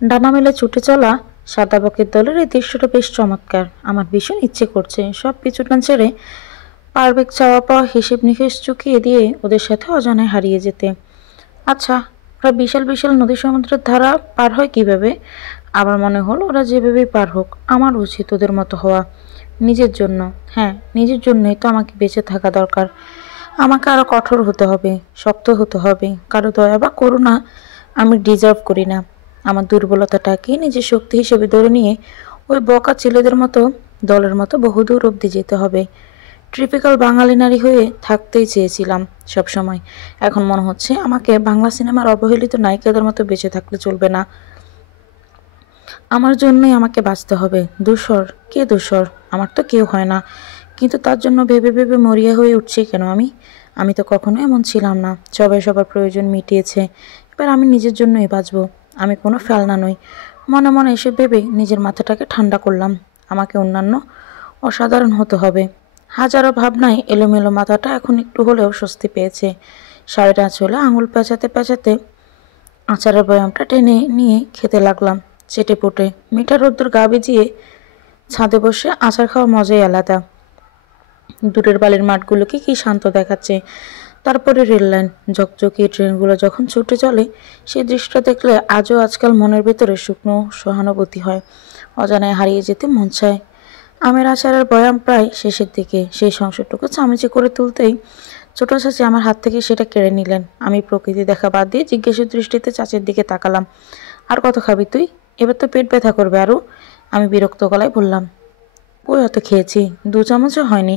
ডানা মেলে ছুটে চলা সাদা বকের দলের এই দৃশ্যটা বেশ চমৎকার। আমার ভীষণ ইচ্ছে করছে সব পিছুটান ছেড়ে পারবেক চাওয়া পাওয়া হিসেব নিকেশ চুকিয়ে দিয়ে ওদের সাথে অজানায় হারিয়ে যেতে। আচ্ছা, ওরা বিশাল বিশাল নদী সমুদ্রের ধারা পার হয় কিভাবে? আবার মনে হলো ওরা যেভাবেই পার হোক, আমার উচিত ওদের মতো হওয়া। নিজের জন্য, হ্যাঁ নিজের জন্যই তো আমাকে বেঁচে থাকা দরকার। আমাকে আরো কঠোর হতে হবে, শক্ত হতে হবে। কারো দয়া বা করুণা আমি ডিজার্ভ করি না। আমার দুর্বলতাটাকে নিজের শক্তি হিসেবে ধরে নিয়ে ওই বকা ছেলেদের মতো দলের মতো বহুদূর অবধি যেতে হবে। ট্রিপিক্যাল বাঙালি নারী হয়ে থাকতেই চেয়েছিলাম সবসময়। এখন মনে হচ্ছে আমাকে বাংলা সিনেমার অবহেলিত নায়িকাদের মতো বেঁচে থাকলে চলবে না। আমার জন্যই আমাকে বাঁচতে হবে। দোসর কে দোসর? আমার তো কেউ হয় না, কিন্তু তার জন্য ভেবে ভেবে মরিয়া হয়ে উঠছি কেন আমি? আমি তো কখনো এমন ছিলাম না। সবাই সবার প্রয়োজন মিটিয়েছে, এবার আমি নিজের জন্যই বাঁচবো। আমি কোনো ফেলনা নই। মনে মনে এসে ভেবে নিজের মাথাটাকে ঠান্ডা করলাম। আমাকে অন্যান্য অসাধারণ হতে হবে। হাজারো ভাবনায় এলোমেলো মাথাটা এখন একটু হলেও স্বস্তি পেয়েছে। শাড়িটা চলে আঙুল পেঁচাতে পেঁচাতে আচারের বয়ামটা টেনে নিয়ে খেতে লাগলাম চেটে পুটে। মিঠা রোদ্দুর গা ভিজিয়ে ছাদে বসে আচার খাওয়া মজাই আলাদা। দূরের বালির মাঠগুলোকে কি শান্ত দেখাচ্ছে। তারপরে রেললাইন, ঝকঝকে ট্রেনগুলো যখন ছুটে চলে, সেই দৃশ্যটা দেখলে আজও আজকাল মনের ভেতরে শুকনো সহানুভূতি হয়। অজানায় হারিয়ে যেতে মন চায়। আমের আচারের বয়াম প্রায় শেষের দিকে। সেই সংসারটুকু চামচে করে তুলতেই ছোট চাচি আমার হাত থেকে সেটা কেড়ে নিলেন। আমি প্রকৃতি দেখা বাদ দিয়ে জিজ্ঞাসা দৃষ্টিতে চাচির দিকে তাকালাম। আর কত খাবি তুই? এবার তো পেট ব্যথা করবে আরও। আমি বিরক্ত গলায় বললাম, ওই অত খেয়েছি, 2 চামচও হয়নি।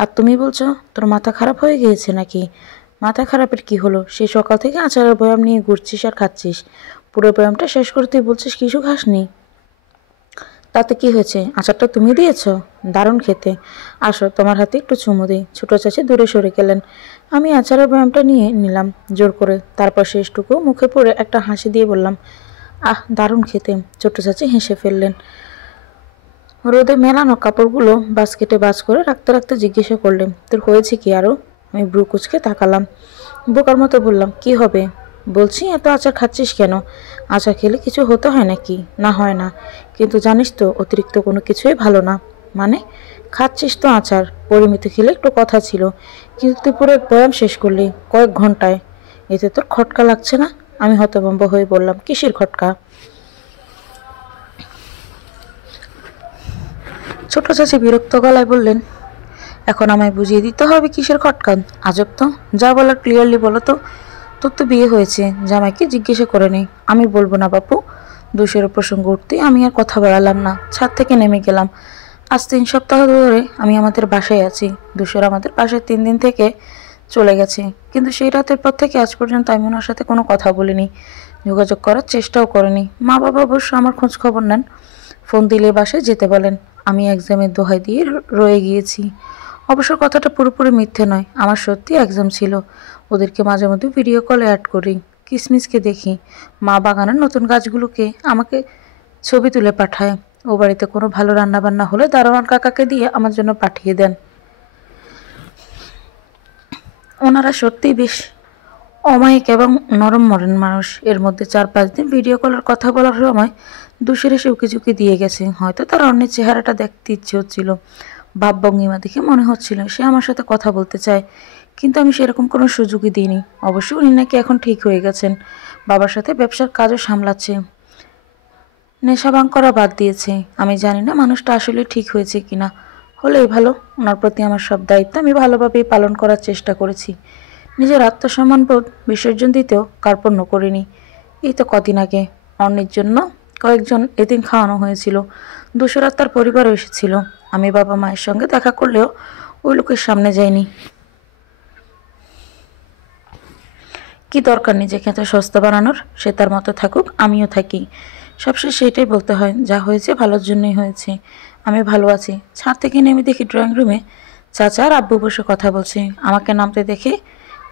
আর তুমি বলছো তোর মাথা খারাপ হয়ে গিয়েছে নাকি? মাথা খারাপের কি হলো? সেই সকাল থেকে আচারের বয়াম নিয়ে ঘুরছিস আর খাচ্ছিস। পুরো বয়ামটা শেষ করে তুই বলছিস কিছু খাসনি। তাতে কি হয়েছে? আচারটা তুমি দিয়েছো? দারুণ খেতে। আসো তোমার হাতে একটু চুমু দিই। ছোট চাচি দূরে সরে গেলেন। আমি আচারের বয়ামটা নিয়ে নিলাম জোর করে। তারপর শেষটুকু মুখে পড়ে একটা হাসি দিয়ে বললাম, আহ দারুণ খেতে। ছোট চাচি হেসে ফেললেন। রোদে মেলানো কাপড়গুলো বাস্কেটে বাজ করে রাখতে রাখতে জিজ্ঞাসা করলেন, তোর হয়েছে কি আরও? আমি ব্রু কুচকে তাকালাম। বোকার মতো বললাম, কি হবে? বলছি এত আচার খাচ্ছিস কেন? আচার খেলে কিছু হতে হয় নাকি? না হয় না, কিন্তু জানিস তো অতিরিক্ত কোনো কিছুই ভালো না। মানে? খাচ্ছিস তো আচার, পরিমিত খেলে একটু কথা ছিল, কিন্তু তুই পুরো বয়াম শেষ করলি কয়েক ঘন্টায়। এতে তোর খটকা লাগছে না? আমি হতভম্ব হয়ে বললাম, কিসের খটকা? ছোট চাচি বিরক্ত গলায় বললেন, এখন আমায় বুঝিয়ে দিতে হবে কিসের খটকান? আজব তো। যা বলার ক্লিয়ারলি বলো তো। তোর তো বিয়ে হয়েছে, জামাইকে জিজ্ঞাসা করে নেই। আমি বলবো না বাপু। দোষের প্রসঙ্গ উঠতেই আমি আর কথা বাড়ালাম না, ছাদ থেকে নেমে গেলাম। আজ 3 সপ্তাহ ধরে আমি আমাদের বাসায় আছি। দোষের আমাদের বাসায় 3 দিন থেকে চলে গেছে, কিন্তু সেই রাতের পর থেকে আজ পর্যন্ত আমি ওনার সাথে কোনো কথা বলিনি, যোগাযোগ করার চেষ্টাও করিনি। মা বাবা অবশ্য আমার খোঁজ খবর নেন, ফোন দিলে বাসায় যেতে বলেন। আমি এক্সামের দোহাই দিয়ে রয়ে গিয়েছি। অবশ্য কথাটা পুরোপুরি মিথ্যে নয়, আমার সত্যি এক্সাম ছিল। ওদেরকে মাঝে মধ্যে ভিডিও কলে অ্যাড করি, কিসমিসকে দেখি। মা বাগানের নতুন গাছগুলোকে আমাকে ছবি তুলে পাঠায়। ও বাড়িতে কোনো ভালো রান্নাবান্না হলে দারোয়ান কাকাকে দিয়ে আমার জন্য পাঠিয়ে দেন। ওনারা সত্যিই বেশ অমায়িক এবং নরম মনের মানুষ। এর মধ্যে 4-5 দিন ভিডিও কলের কথা বলার সময় দুশের এসে উকি ঝুঁকি দিয়ে গেছে। হয়তো তার অন্যের চেহারাটা দেখতে ইচ্ছে হচ্ছিল, ভাবভঙ্গিমা দেখে মনে হচ্ছিল সে আমার সাথে কথা বলতে চায়, কিন্তু আমি সেরকম কোনো সুযোগই দিইনি। অবশ্য উনি নাকি এখন ঠিক হয়ে গেছেন, বাবার সাথে ব্যবসার কাজও সামলাচ্ছে, নেশা ভাঙ করা বাদ দিয়েছে। আমি জানি না মানুষটা আসলে ঠিক হয়েছে কিনা। হলেই ভালো। ওনার প্রতি আমার সব দায়িত্ব আমি ভালোভাবেই পালন করার চেষ্টা করেছি। নিজের আত্মসম্মানবোধ বিসর্জন দিতেও কার্পণ্য করিনি। এই তো কদিন আগে অন্যের জন্য কয়েকজন এতিম খাওয়ানো হয়েছিল। দোসরা তার পরিবারও এসেছিল। আমি বাবা মায়ের সঙ্গে দেখা করলেও ওই লোকের সামনে যাইনি। কি দরকার নিজেকে এত সস্তা বানানোর? সে তার মতো থাকুক, আমিও থাকি। সবশেষে সেটাই বলতে হয়, যা হয়েছে ভালোর জন্যই হয়েছে। আমি ভালো আছি। ছাদ থেকে নেমে দেখি ড্রয়িং রুমে চাচা আর আব্বু বসে কথা বলছে। আমাকে নামতে দেখে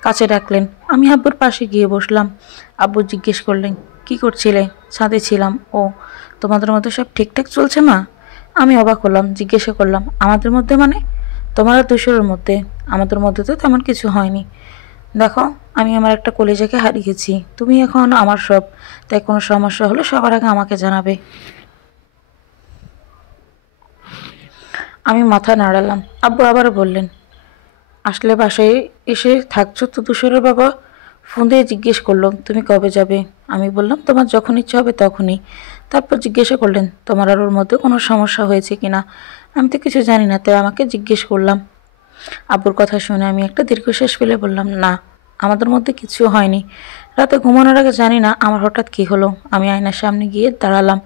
কাছে ডাকলেন। আমি আব্বুর পাশে গিয়ে বসলাম। আব্বু জিজ্ঞেস করলেন, কি করছিলে? ছাদে ছিলাম। ও, তোমাদের মধ্যে সব ঠিকঠাক চলছে মা? আমি অবাক হলাম, জিজ্ঞাসা করলাম, আমাদের মধ্যে মানে? তোমার আর দোসরের মধ্যে? আমাদের মধ্যে তো তেমন কিছু হয়নি। দেখো, আমি আমার একটা কলিজাকে হারিয়েছি, তুমি এখন আমার সব, তাই কোনো সমস্যা হলে সবার আগে আমাকে জানাবে। আমি মাথা নাড়ালাম। আব্বু আবারও বললেন, আসলে বাসায় এসে থাকছো তো তুষারের বাবা ফোন দিয়ে জিজ্ঞেস করলো তুমি কবে যাবে। আমি বললাম তোমার যখন ইচ্ছা হবে তখনই। তারপর জিজ্ঞাসা করলেন তোমার আর ওর মধ্যে কোনো সমস্যা হয়েছে কিনা। আমি তো কিছু জানি না, তাই আমাকে জিজ্ঞেস করলাম। আব্বুর কথা শুনে আমি একটা দীর্ঘশ্বাস ফেলে বললাম, না, আমাদের মধ্যে কিছু হয়নি। রাতে ঘুমানোর আগে জানি না আমার হঠাৎ কী হলো, আমি আয়নার সামনে গিয়ে দাঁড়ালাম।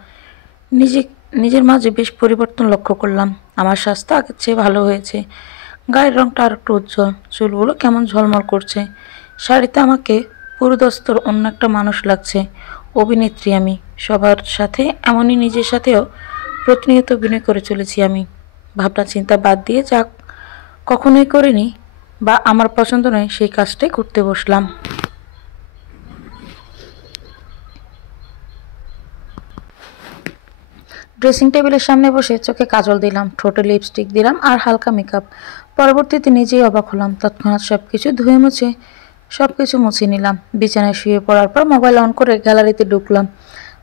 নিজে নিজের মাঝে বেশ পরিবর্তন লক্ষ্য করলাম। আমার স্বাস্থ্য আগের চেয়ে ভালো হয়েছে। গায়ের রংটা আর একটু উজ্জ্বল, চুলগুলো কেমন ঝলমল করছে। শাড়িতে আমাকে পুরোদস্তুর অন্য একটা মানুষ লাগছে। অভিনেত্রী আমি, সবার সাথে এমনই নিজের সাথেও প্রতিনিয়ত অভিনয় করে চলেছি আমি। ভাবনা চিন্তা বাদ দিয়ে যা কখনোই করিনি বা আমার পছন্দ নয় সেই কাজটাই করতে বসলাম। ড্রেসিং টেবিলের সামনে বসে চোখে কাজল দিলাম, ঠোঁটে লিপস্টিক দিলাম আর হালকা মেকআপ। পরবর্তীতে নিজেই অবাক হলাম। তৎক্ষণাৎ সবকিছু ধুয়ে মুছে সবকিছু মুছে নিলাম। বিছানায় শুয়ে পড়ার পর মোবাইল অন করে গ্যালারিতে ঢুকলাম।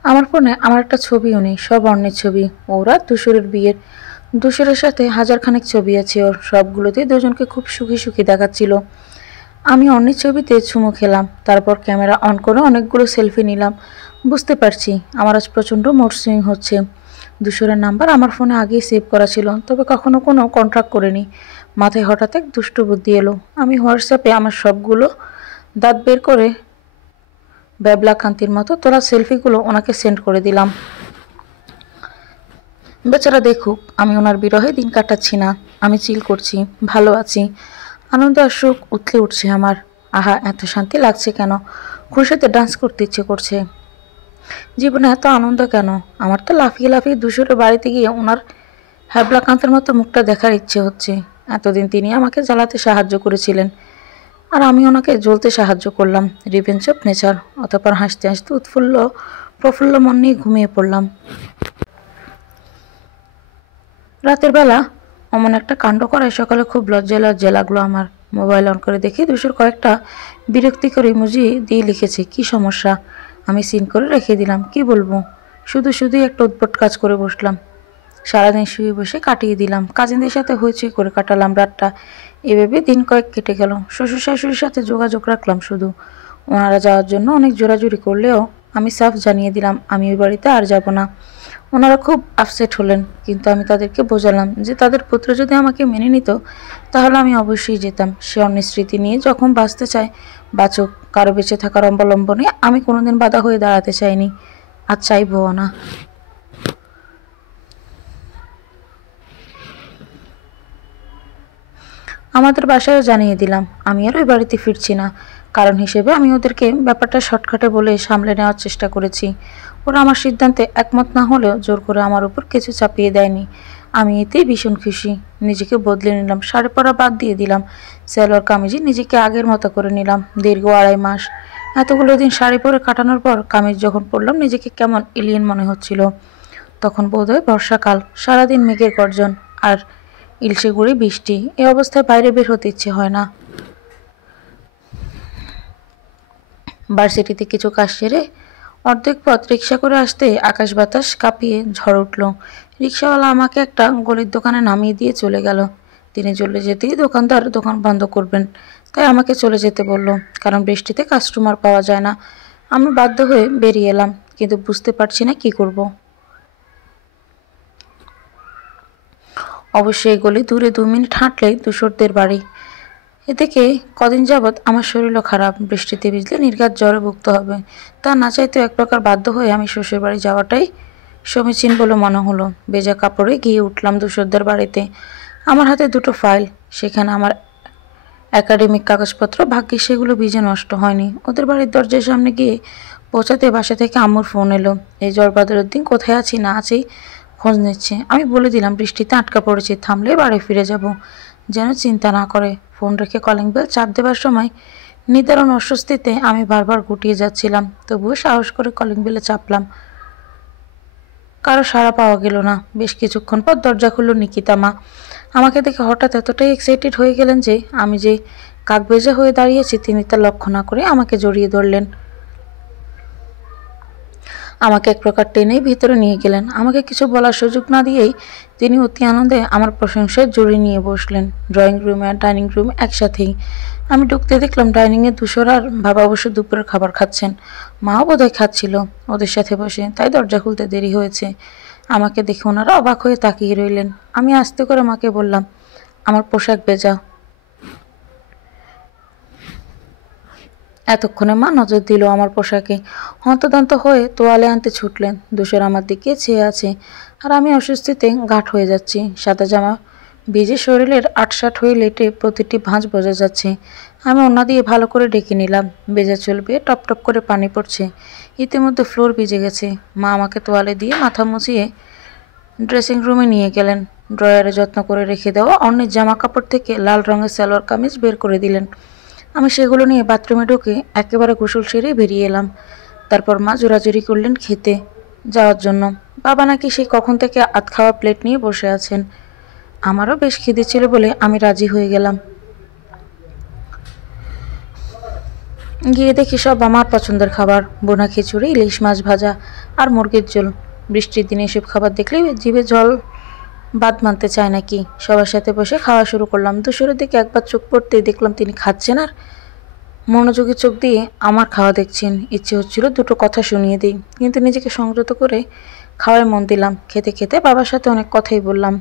আমার ফোনে আমার একটা ছবিও নেই, সব অন্যের ছবি। ওরা ধূসরের বিয়ের। ধূসরের সাথে হাজারখানেক ছবি আছে ওর, সবগুলোতেই দুজনকে খুব সুখী সুখী দেখাচ্ছিল। আমি অন্যের ছবিতে চুমু খেলাম, তারপর ক্যামেরা অন করে অনেকগুলো সেলফি নিলাম। বুঝতে পারছি আমার আজ প্রচণ্ড মুড সুইং হচ্ছে। ধূসরের নাম্বার আমার ফোনে আগেই সেভ করা ছিল, তবে কখনো কোনো কন্ট্যাক্ট করিনি। মাথায় হঠাৎ এক দুষ্ট বুদ্ধি এলো। আমি হোয়াটসঅ্যাপে আমার সবগুলো দাঁত বের করে ব্যাবলা কান্তির মতো তোলা সেলফিগুলো ওনাকে সেন্ড করে দিলাম। বেচারা দেখুক আমি ওনার বিরহে দিন কাটাচ্ছি না, আমি চিল করছি, ভালো আছি। আনন্দ আর সুখ উথলে উঠছে আমার। আহা, এত শান্তি লাগছে কেন, খুশিতে ডান্স করতে ইচ্ছে করছে। জীবনে এত আনন্দ কেন? আমার তো লাফিয়ে লাফিয়ে ধূসরের বাড়িতে গিয়ে ওনার হ্যাবলাকান্তের মতো মুখটা দেখার ইচ্ছে হচ্ছে। এতদিন তিনি আমাকে জ্বালাতে সাহায্য করেছিলেন, আর আমি ওনাকে জ্বলতে সাহায্য করলাম। Revenge of nature. অতঃপর হাসতে হাসতে প্রফুল্ল মন নিয়ে ঘুমিয়ে পড়লাম। রাতের বেলা অমন একটা কাণ্ড করায় সকালে খুব লজ্জা লজ্জা লাগলো আমার। মোবাইল অন করে দেখি ধূসর কয়েকটা বিরক্তিকর ইমোজি দিয়ে লিখেছে, কি সমস্যা। আমি সিন করে রেখে দিলাম। কি বলবো, শুধুই একটা উদ্ভট কাজ করে বসলাম। সারাদিন শুয়ে বসে কাটিয়ে দিলাম, কাজিনদের সাথে হইচই করে কাটালাম রাতটা। এভাবে দিন কয়েক কেটে গেল। শ্বশুর শাশুড়ির সাথে যোগাযোগ রাখলাম শুধু। ওনারা যাওয়ার জন্য অনেক জোরাজুরি করলেও আমি সাফ জানিয়ে দিলাম আমি ওই বাড়িতে আর যাব না। ওনারা খুব আপসেট হলেন, কিন্তু আমি তাদেরকে বোঝালাম যে তাদের পুত্র যদি আমাকে মেনে নিত তাহলে আমি অবশ্যই যেতাম। সে অন্যের স্মৃতি নিয়ে যখন বাঁচতে চায় বাঁচুক, কারো বেঁচে থাকার অবলম্বনে আমি কোনোদিন বাধা হয়ে দাঁড়াতে চাইনি, আর চাইবও না। আমাদের বাসায়ও জানিয়ে দিলাম আমি আর ওই বাড়িতে ফিরছি না। কারণ হিসেবে আমি ওদেরকে ব্যাপারটা শর্টকাটে বলে সামলে নেওয়ার চেষ্টা করেছি। ওরা আমার সিদ্ধান্তে একমত না হলেও জোর করে আমার উপর কিছু চাপিয়ে দেয়নি। আমি এতেই ভীষণ খুশি। নিজেকে বদলে নিলাম, শাড়ি পরা বাদ দিয়ে দিলাম, সালোয়ার কামিজে নিজেকে আগের মতো করে নিলাম। দীর্ঘ 2.5 মাস এতগুলো দিন শাড়ি পরে কাটানোর পর কামিজ যখন পরলাম নিজেকে কেমন এলিয়েন মনে হচ্ছিল। তখন বোধহয় বর্ষাকাল, সারাদিন মেঘের গর্জন আর ইলশে গুঁড়ি বৃষ্টি। এই অবস্থায় বাইরে বের হতে ইচ্ছে হয় না। ভার্সিটিতে কিছু কাজ সেরে অর্ধেক পথ রিক্সা করে আসতে আকাশ বাতাস কাঁপিয়ে ঝড় উঠল। রিক্সাওয়ালা আমাকে একটা গলির দোকানে নামিয়ে দিয়ে চলে গেল। তিনি চলে যেতেই দোকানদার দোকান বন্ধ করবেন, তাই আমাকে চলে যেতে বলল, কারণ বৃষ্টিতে কাস্টমার পাওয়া যায় না। আমি বাধ্য হয়ে বেরিয়ে এলাম, কিন্তু বুঝতে পারছি না কি করব। অবশ্যই গলি দূরে 2 মিনিট হাঁটলেই ধূসরদের বাড়ি। এদিকে কদিন যাবৎ আমার শরীরও খারাপ, বৃষ্টিতে ভিজলে নির্ঘাত জ্বরে ভুগতে হবে। তা না চাইতেও এক প্রকার বাধ্য হয়ে আমি শ্বশুরবাড়ি যাওয়াটাই সমীচীন বলে মনে হলো। ভেজা কাপড়ে গিয়ে উঠলাম ধূসরদের বাড়িতে। আমার হাতে 2টো ফাইল, সেখানে আমার একাডেমিক কাগজপত্র। ভাগ্যে সেগুলো ভিজে নষ্ট হয়নি। ওদের বাড়ির দরজার সামনে গিয়ে পৌঁছাতে বাসা থেকে আম্মুর ফোন এলো। এই ঝড় বাদলের দিন কোথায় আছি না আছি খোঁজ নিচ্ছে। আমি বলে দিলাম বৃষ্টিতে আটকা পড়েছি, থামলে বাড়ি ফিরে যাব, যেন চিন্তা না করে। ফোন রেখে কলিং বেল চাপ দেবার সময় নিদারুণ অস্বস্তিতে আমি বারবার গুটিয়ে যাচ্ছিলাম, তবুও সাহস করে কলিং বেলে চাপলাম। কারো সাড়া পাওয়া গেল না। বেশ কিছুক্ষণ পর দরজা খুলল নিকিতা মা। আমাকে দেখে হঠাৎ এতটাই এক্সাইটেড হয়ে গেলেন যে আমি যে কাকভেজা হয়ে দাঁড়িয়েছি তিনি তা লক্ষ্য না করে আমাকে জড়িয়ে ধরলেন। আমাকে এক প্রকার টেনেই ভিতরে নিয়ে গেলেন। আমাকে কিছু বলার সুযোগ না দিয়েই তিনি অতি আনন্দে আমার প্রশংসায় জড়িয়ে নিয়ে বসলেন। ড্রয়িং রুম আর ডাইনিং রুম একসাথেই। আমি ঢুকতে দেখলাম ডাইনিংয়ে ধূসর আর বাবা অবশ্য দুপুরের খাবার খাচ্ছেন। মাও বোধহয় খাচ্ছিল ওদের সাথে বসে, তাই দরজা খুলতে দেরি হয়েছে। আমাকে দেখে ওনারা অবাক হয়ে তাকিয়ে রইলেন। আমি আস্তে করে মাকে বললাম, আমার পোশাক ভেজা। এতক্ষণে মা নজর দিল আমার পোশাকে। হন্তদন্ত হয়ে তোয়ালে আনতে ছুটলেন। ধূসর আমার দিকে চেয়ে আছে, আর আমি অস্বস্তিতে গাঢ় হয়ে যাচ্ছি। সাদা জামা ভিজে শরীরের আটসাট হয়ে লেটে প্রতিটি ভাঁজ বোঝা যাচ্ছে। আমি ওনা দিয়ে ভালো করে ডেকে নিলাম। ভেজা চুল বেয়ে টপ টপ করে পানি পড়ছে। ইতিমধ্যে ফ্লোর ভিজে গেছে। মা আমাকে তোয়ালে দিয়ে মাথা মুছিয়ে ড্রেসিং রুমে নিয়ে গেলেন। ড্রয়ারে যত্ন করে রেখে দেওয়া অন্যের জামা কাপড় থেকে লাল রঙের সালোয়ার কামিজ বের করে দিলেন। আমি সেগুলো নিয়ে বাথরুমে ঢুকে একেবারে গোসল সেরে বেরিয়ে এলাম। তারপর মা জোরাজুরি করলেন খেতে যাওয়ার জন্য। বাবা নাকি সেই কখন থেকে আধ খাওয়া প্লেট নিয়ে বসে আছেন। আমারও বেশ খিদে ছিল বলে আমি রাজি হয়ে গেলাম। গিয়ে দেখি সব আমার পছন্দের খাবার, বোনা খিচুড়ি, ইলিশ মাছ ভাজা আর মুরগির ঝোল। বৃষ্টির দিনে এসব খাবার দেখলেই জিভে জল বাদ মানতে চায় নাকি। সবার সাথে বসে খাওয়া শুরু করলাম। দুশোরের দিকে একবার চোখ পড়তেই দেখলাম তিনি খাচ্ছেন আর মনোযোগী চোখ দিয়ে আমার খাওয়া দেখছেন। ইচ্ছে হচ্ছিল দুটো কথা শুনিয়ে দিই, কিন্তু নিজেকে সংযত করে খাওয়ায় মন দিলাম। খেতে খেতে বাবার সাথে অনেক কথাই বললাম,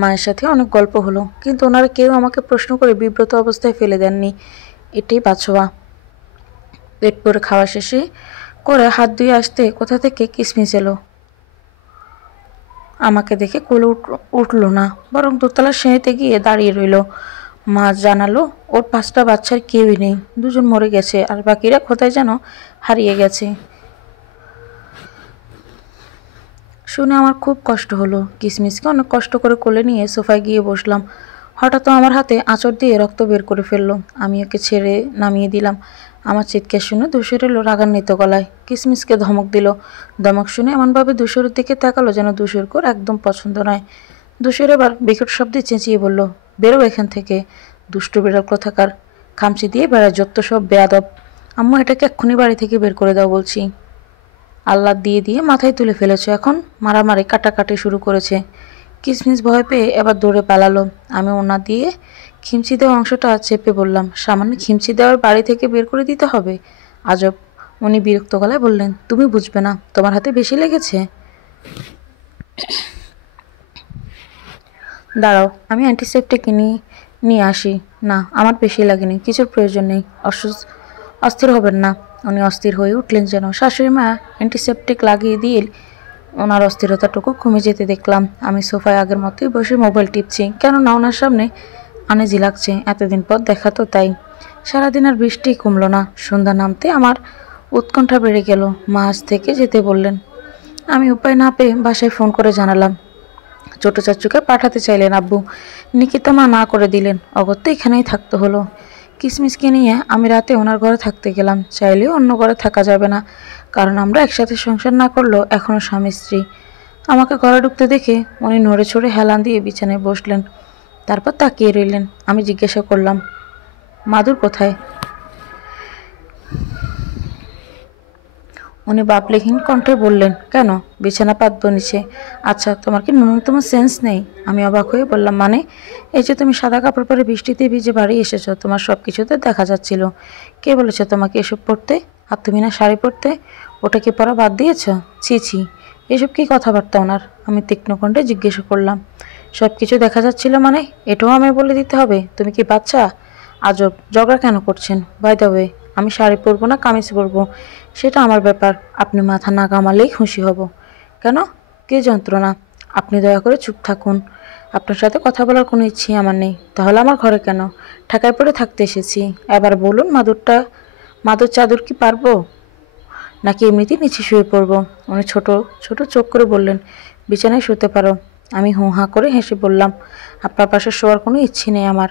মায়ের সাথে অনেক গল্প হলো, কিন্তু ওনারা কেউ আমাকে প্রশ্ন করে বিব্রত অবস্থায় ফেলে দেননি। এটাই বাছোয়া। পেট ভরে খাওয়া শেষে করে হাত ধুয়ে আসতে কোথা থেকে কিসমিস এলো। আমাকে দেখে কোলে উঠল না, বরং দোতলার সিঁড়িতে গিয়ে দাঁড়িয়ে রইল। মা জানালো ওর 5টা বাচ্চার কেউই নেই, দুজন মরে গেছে আর বাকিরা কোথায় যেন হারিয়ে গেছে। শুনে আমার খুব কষ্ট হলো। কিসমিসকে অনেক কষ্ট করে কোলে নিয়ে সোফায় গিয়ে বসলাম। হঠাৎ আমার হাতে আঁচড় দিয়ে রক্ত বের করে ফেললো। আমি ওকে ছেড়ে নামিয়ে দিলাম। আমার চিৎকার শুনে ধূসর এলো রাগান্বিত গলায়। কিসমিসকে ধমক দিল। ধমক শুনে এমনভাবে ধূসরের দিকে তাকালো যেন ধূসরকে ওর একদম পছন্দ নয়। ধূসর এবার বিকট শব্দে চেঁচিয়ে বলল, বেরো এখান থেকে, দুষ্টু বিড়াল কোথাকার, খামচি দিয়ে বেড়ায় যত সব বেয়াদব। আম্মু এটাকে এক্ষুনি বাড়ি থেকে বের করে দাও বলছি। আল্লাহ দিয়ে দিয়ে মাথায় তুলে ফেলেছে, এখন মারামারি কাটাকাটি শুরু করেছে। কিসমিস ভয় পেয়ে এবার দৌড়ে পালালো। আমি ওনা দিয়ে খিমচি দেওয়া অংশটা চেপে বললাম, সামান্য খিমচি দেওয়ার বাড়ি থেকে বের করে দিতে হবে? আজব। উনি বিরক্ত গলায় বললেন, তুমি বুঝবে না, তোমার হাতে বেশি লেগেছে। দাঁড়াও, আমি অ্যান্টিসেপ্টিক নিয়ে আসি। না, আমার বেশি লাগেনি, কিছুর প্রয়োজন নেই। অস্থির হবেন না। উনি অস্থির হয়ে উঠলেন যেন। শাশুড়ি মা অ্যান্টিসেপ্টিক লাগিয়ে দিয়ে ওনার অস্থিরতাটুকু কমে যেতে দেখলাম। আমি সোফায় আগের মতোই বসে মোবাইল টিপছি, কেননা ওনার সামনে আনেজি লাগছে। এতদিন পর দেখা তো তাই। সারাদিন আর বৃষ্টি কমলো না। সন্ধ্যা নামতে আমার উৎকণ্ঠা বেড়ে গেল। মা আজ থেকে যেতে বললেন। আমি উপায় না পেয়ে বাসায় ফোন করে জানালাম। ছোট চাচুকে পাঠাতে চাইলেন আব্বু, নিকিতা মা না করে দিলেন। অগত্যা এখানেই থাকতে হলো। কিসমিসকে নিয়ে আমি রাতে ওনার ঘরে থাকতে গেলাম। চাইলেও অন্য ঘরে থাকা যাবে না, কারণ আমরা একসাথে সংসার না করলেও এখনও স্বামী স্ত্রী। আমাকে ঘরে ঢুকতে দেখে উনি নড়ে ছড়ে হেলান দিয়ে বিছানায় বসলেন। তারপর তাকিয়ে রইলেন। আমি জিজ্ঞাসা করলাম, মাদুর কোথায়? উনি বাপলেহীন কণ্ঠে বললেন, কেন, বিছানা পাতব নিচে? আচ্ছা, তোমার কি ন্যূনতম সেন্স নেই? আমি অবাক হয়ে বললাম, মানে? এই যে তুমি সাদা কাপড় পরে বৃষ্টিতে ভিজে বাড়ি এসেছো, তোমার সব কিছুতে দেখা যাচ্ছিল। কে বলেছে তোমাকে এসব পড়তে? আর তুমি না শাড়ি পরতে, ওটা কি পরা বাদ দিয়েছ? ছি ছি, এসব কি কথাবার্তা ওনার? আমি তীক্ষ্ণ কণ্ঠে জিজ্ঞাসা করলাম, সব কিছু দেখা যাচ্ছিল মানে? এটাও আমি বলে দিতে হবে? তুমি কি বাচ্চা? আজব, ঝগড়া কেন করছেন? বাই দ্য ওয়ে, আমি শাড়ি পরবো না কামিজ পরবো সেটা আমার ব্যাপার। আপনি মাথা না ঘামালেই খুশি হব। কেন? কে যন্ত্রণা? আপনি দয়া করে চুপ থাকুন। আপনার সাথে কথা বলার কোনো ইচ্ছেই আমার নেই। তাহলে আমার ঘরে কেন? ঢাকায় পড়ে থাকতে এসেছি। এবার বলুন, মাদুর চাদর কি পারবো, নাকি এমনিতেই নিচে শুয়ে পড়বো? উনি ছোট ছোট চোখ করে বললেন, বিছানায় শুতে পারো। আমি হুঁ হাঁ করে হেসে বললাম, আপনার পাশে শোয়ার কোনো ইচ্ছে নেই আমার।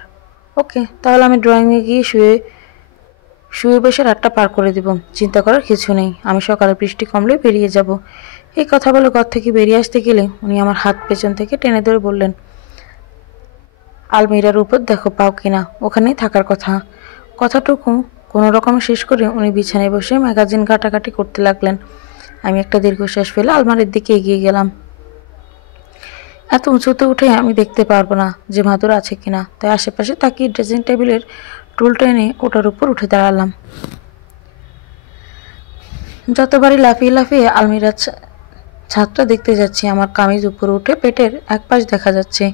ওকে, তাহলে আমি ড্রয়িংয়ে গিয়ে শুয়ে বসে রাতটা পার করে দেব। চিন্তা করার কিছু নেই, আমি সকালে বৃষ্টি কমলে বেরিয়ে যাব। এই কথা বলে ঘর থেকে বেরিয়ে আসতে গেলে উনি আমার হাত পেছন থেকে টেনে ধরে বললেন, আলমিরার উপর দেখো পাও কিনা, ওখানেই থাকার কথা। কথাটুকু কোনো রকমে শেষ করে উনি বিছানায় বসে ম্যাগাজিন ঘাটাঘাটি করতে লাগলেন। আমি একটা দীর্ঘশ্বাস ফেলে আলমারির দিকে এগিয়ে গেলাম। এত উঁচুতে উঠে আমি দেখতে পারবো না যে মাদুর আছে কিনা, তাই আশেপাশে তাকিয়ে ড্রেসিং টেবিলের টুলটা এনে ওটার উপর উঠে দাঁড়ালাম। যতবারই লাফিয়ে লাফিয়ে আলমিরার ছাদটা দেখতে যাচ্ছি, আমার কামিজ উপরে উঠে পেটের এক পাশ দেখা যাচ্ছে।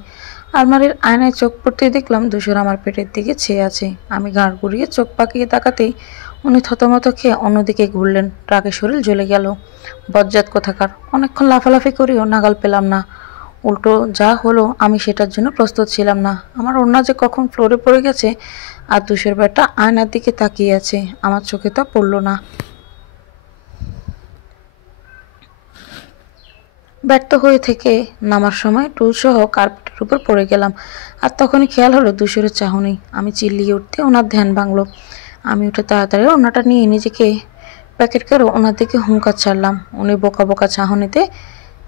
আলমারির আয়নায় চোখ পড়তেই দেখলাম ধূসর আমার পেটের দিকে চেয়ে আছে। আমি ঘাড় ঘুরিয়ে চোখ পাকিয়ে তাকাতেই উনি থতমত খেয়ে অন্যদিকে ঘুরলেন। রাগে শরীর জ্বলে গেল। বজ্জাত কোথাকার! অনেকক্ষণ লাফালাফি করেও নাগাল পেলাম না। উল্টো যা হলো আমি সেটার জন্য প্রস্তুত ছিলাম না। আমার ওড়না যে কখন ফ্লোরে পড়ে গেছে আর ধূসর ব্যাটা আয়নার দিকে তাকিয়ে আছে, আমার চোখে তা পড়ল না। ব্যর্থ হয়ে থেকে নামার সময় টুলসহ কার্পেটের উপর পড়ে গেলাম। আর তখনই খেয়াল হলো ধূসরের চাহনি। আমি চিল্লিয়ে উঠতে ওনার ধ্যান ভাঙল। আমি উঠে তাড়াতাড়ি ওনাটা নিয়ে নিজেকে প্যাকেট করে ওনার দিকে হুঙ্কার ছাড়লাম। উনি বোকা বোকা চাহনিতে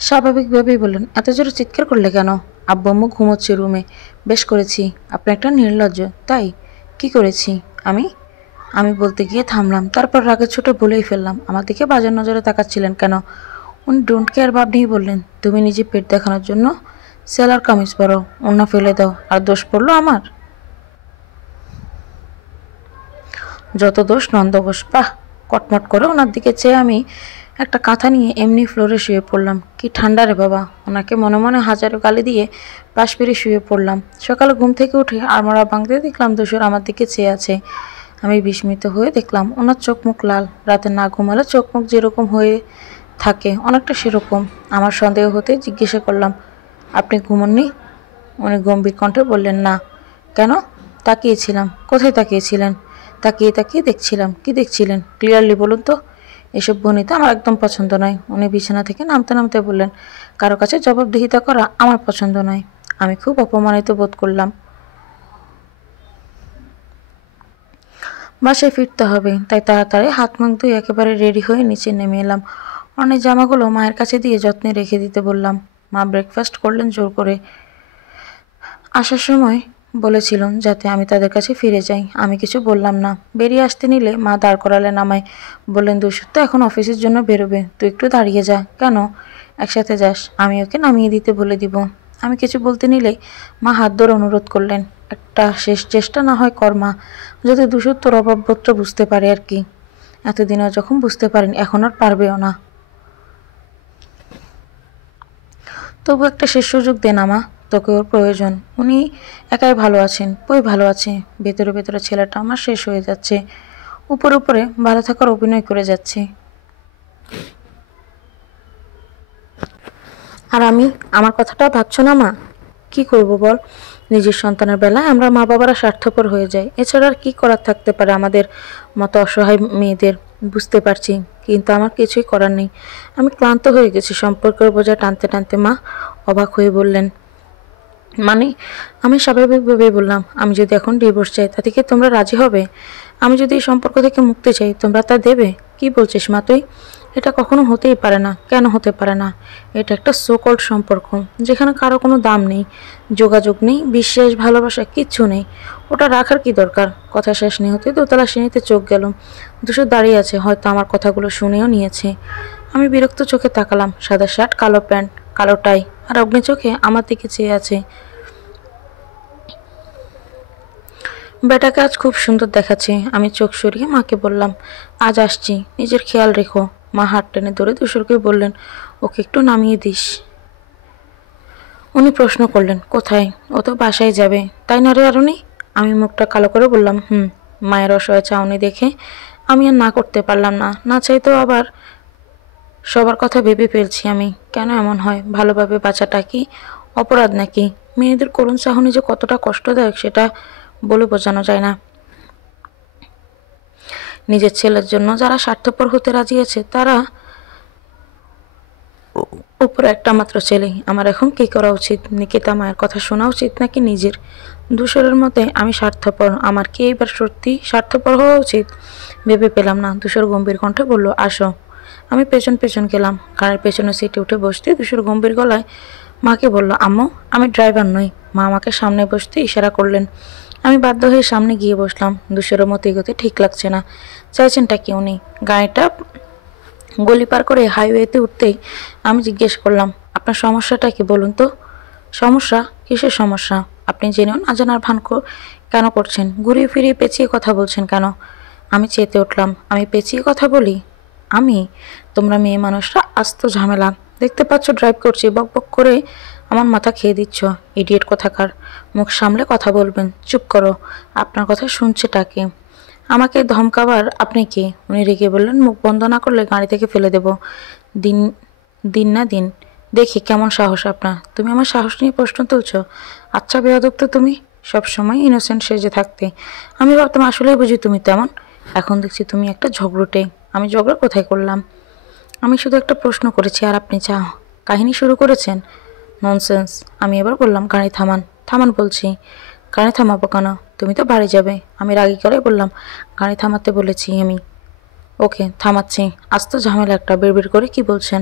স্বাভাবিকভাবেই বললেন, এত জোরে চিৎকার করলে কেন? আব্বু আম্মু ঘুমোচ্ছে রুমে। বেশ করেছি, আপনি একটা নির্লজ্জ। তাই কি করেছি আমি? আমি বলতে গিয়ে থামলাম, তারপর রাগে ছুটে বলেই ফেললাম, আমার দিকে বাজার নজরে তাকাচ্ছিলেন কেন? উনি ডোন্ট কেয়ার ভাব নিয়ে বললেন, তুমি নিজে পেট দেখানোর জন্য সেলার কামিজ পরো, ওড়না ফেলে দাও, আর দোষ পড়লো আমার? যত দোষ নন্দঘোষ। বাহ! কটমট করে ওনার দিকে চেয়ে আমি একটা কাঁথা নিয়ে এমনি ফ্লোরে শুয়ে পড়লাম। কি ঠান্ডা রে বাবা! ওনাকে মনে মনে হাজারো গালি দিয়ে পাশ ফিরে শুয়ে পড়লাম। সকালে ঘুম থেকে উঠে আড়মোড়া ভাঙতে দেখলাম ধূসর আমার দিকে চেয়ে আছে। আমি বিস্মিত হয়ে দেখলাম ওনার চোখ মুখ লাল। রাতে না ঘুমালে চোখ মুখ যেরকম হয়ে থাকে অনেকটা সেরকম। আমার সন্দেহ হতে জিজ্ঞাসা করলাম, আপনি ঘুমননি? উনি গম্ভীর কণ্ঠে বললেন, না। কেন? তাকিয়েছিলাম। কোথায় তাকিয়েছিলেন? তাকিয়ে তাকিয়ে দেখছিলাম। কি দেখছিলেন? ক্লিয়ারলি বলুন তো। এসব ভনিতা আমার একদম পছন্দ নয়। উনি বিছানা থেকে নামতে নামতে বললেন, কারো কাছে জবাবদিহিতা করা আমার পছন্দ নয়। আমি খুব অপমানিত বোধ করলাম। বাসায় ফিরতে হবে, তাই তাড়াতাড়ি হাত মুখ ধুয়ে একেবারে রেডি হয়ে নিচে নেমে এলাম। অনেক জামাগুলো মায়ের কাছে দিয়ে যত্নে রেখে দিতে বললাম। মা ব্রেকফাস্ট করলেন জোর করে। আসার সময় বলেছিলেন যাতে আমি তাদের কাছে ফিরে যাই। আমি কিছু বললাম না। বেরিয়ে আসতে নিলে মা দাঁড় করালেন আমায়। বললেন, ধূসর তো এখন অফিসের জন্য বেরোবে, তুই একটু দাঁড়িয়ে যা। কেন? একসাথে যাস, আমি ওকে নামিয়ে দিতে বলে দিব। আমি কিছু বলতে নিলেই মা হাত ধরে অনুরোধ করলেন, একটা শেষ চেষ্টা না হয় কর মা, যাতে ধূসর তোর অভাববোধটা বুঝতে পারে আর কি। এতদিনও যখন বুঝতে পারেন এখন আর পারবেও না। তবু একটা শেষ সুযোগ দে না মা, তোকে ওর প্রয়োজন। উনি একাই ভালো আছেন, বই ভালো আছে। ভেতরে ভেতরে ছেলেটা আমার শেষ হয়ে যাচ্ছে। উপরে উপরে ভালো থাকার অভিনয় করে যাচ্ছে। আর আমি, আমার কথাটা ভাবছো না মা? কি করব বল? নিজের সন্তানের বেলায় আমরা মা বাবারা স্বার্থপর হয়ে যাই। এছাড়া আর কি করার থাকতে পারে আমাদের মতো অসহায় মেয়েদের? বুঝতে পারছি, কিন্তু আমার কিছুই করার নেই। আমি ক্লান্ত হয়ে গেছি সম্পর্কের বোঝা টানতে টানতে। মা অবাক হয়ে বললেন, মানে? আমি স্বাভাবিকভাবেই বললাম, আমি যদি এখন ডিভোর্স চাই তাতে কি তোমরা রাজি হবে? আমি যদি এই সম্পর্ক থেকে মুক্তি চাই তোমরা তা দেবে? কি বলছিস মা তুই? এটা কখনো হতেই পারে না। কেন হতে পারে না? এটা একটা সোকল্ড সম্পর্ক, যেখানে কারো কোনো দাম নেই, যোগাযোগ নেই, বিশ্বাস, ভালোবাসা কিচ্ছু নেই। ওটা রাখার কি দরকার? কথা শেষ নেই হতে দোতলা সিঁড়িতে চোখ গেল। ধূসর দাঁড়িয়ে আছে, হয়তো আমার কথাগুলো শুনেও নিয়েছে। আমি বিরক্ত চোখে তাকালাম। সাদা শার্ট, কালো প্যান্ট, কালো টাই, আর অগ্নি চোখে আমার দিকে চেয়ে আছে। বেটাকে আজ খুব সুন্দর দেখাচ্ছে। আমি চোখ সরিয়ে মাকে বললাম, আজ আসছি, নিজের খেয়াল রেখো। মা হাত টেনে ধরে ধূসরকে বললেন, ওকে একটু নামিয়ে দিস। উনি প্রশ্ন করলেন, কোথায়? ও তো বাসায় যাবে, তাই না রে আরুনি? আমি মুখটা কালো করে বললাম, হুম। মায়ের অসহায় চাউনি দেখে আমি আর না করতে পারলাম না। না চাইতেও আবার সবার কথা ভেবে ফেলছি আমি। কেন এমন হয়? ভালোভাবে বাঁচাটা কি অপরাধ নাকি? মেয়েদের করুণ চাহনি যে কতটা কষ্টদায়ক সেটা বলে বোঝানো যায় না। নিজের ছেলের জন্য যারা স্বার্থপর হতে রাজি আছে তারা উপরে একটা মাত্র ছেলে। আমার এখন কি করা উচিত? নিকিতা মায়ের কথা শোনা উচিত নাকি নিজের? ধূসরের মতে আমি স্বার্থপর। আমার কি এইবার সত্যি স্বার্থপর হওয়া উচিত? ভেবে পেলাম না। ধূসর গম্ভীর কণ্ঠে বলল, আসো। আমি পেছন পেছন গেলাম। কারের পেছনের সিটে উঠে বসতে ধূসর গম্ভীর গলায় মাকে বলল, আম্মু আমি ড্রাইভার নই। মা আমাকে সামনে বসতে ইশারা করলেন। আমি বাধ্য হয়ে সামনে গিয়ে বসলাম। দুশোরের মতো এগোতে ঠিক লাগছে না। চাইছেনটা কেউ নেই। গাড়িটা গলি পার করে হাইওয়েতে উঠতেই আমি জিজ্ঞেস করলাম, আপনার সমস্যাটা কি বলুন তো? সমস্যা? কিসের সমস্যা? আপনি জেনেও না জানার কেন করছেন? ঘুরিয়ে ফিরিয়ে পেঁচিয়ে কথা বলছেন কেন? আমি চেতে উঠলাম। আমি পেঁচিয়ে কথা বলি? আমি? তোমরা মেয়ে মানুষরা আস্ত ঝামেলা। দেখতে পাচ্ছ ড্রাইভ করছি, বক বক করে আমার মাথা খেয়ে দিচ্ছ। ইডিয়েট কোথাকার। মুখ সামলে কথা বলবেন। চুপ করো। আপনার কথা শুনছে টাকে। আমাকে ধমকাবার আপনি কে? উনি রেগে বললেন, মুখ বন্ধ না করলে গাড়ি থেকে ফেলে দেব। দিন দিন না দিন, দেখি কেমন সাহস আপনার। তুমি আমার সাহস নিয়ে প্রশ্ন তুলছ? আচ্ছা বেয়াদব তো তুমি, সবসময় ইনোসেন্ট সেজে থাকতে। আমি ভাবতাম আসলেই বুঝি তুমি তেমন। এখন দেখছি তুমি একটা ঝগড়ুটে। আমি ঝগড়া কোথায় করলাম? আমি শুধু একটা প্রশ্ন করেছি আর আপনি কাহিনী শুরু করেছেন। ননসেন্স। আমি এবার বললাম, গাড়ি থামান। থামান বলছি। গাড়ি থামাবো কেন? তুমি তো বাড়ি যাবে। আমি রাগী করে বললাম, গাড়ি থামাতে বলেছি আমি। ওকে, থামাচ্ছি। আজ তো ঝামেলা একটা। বের করে কি বলছেন?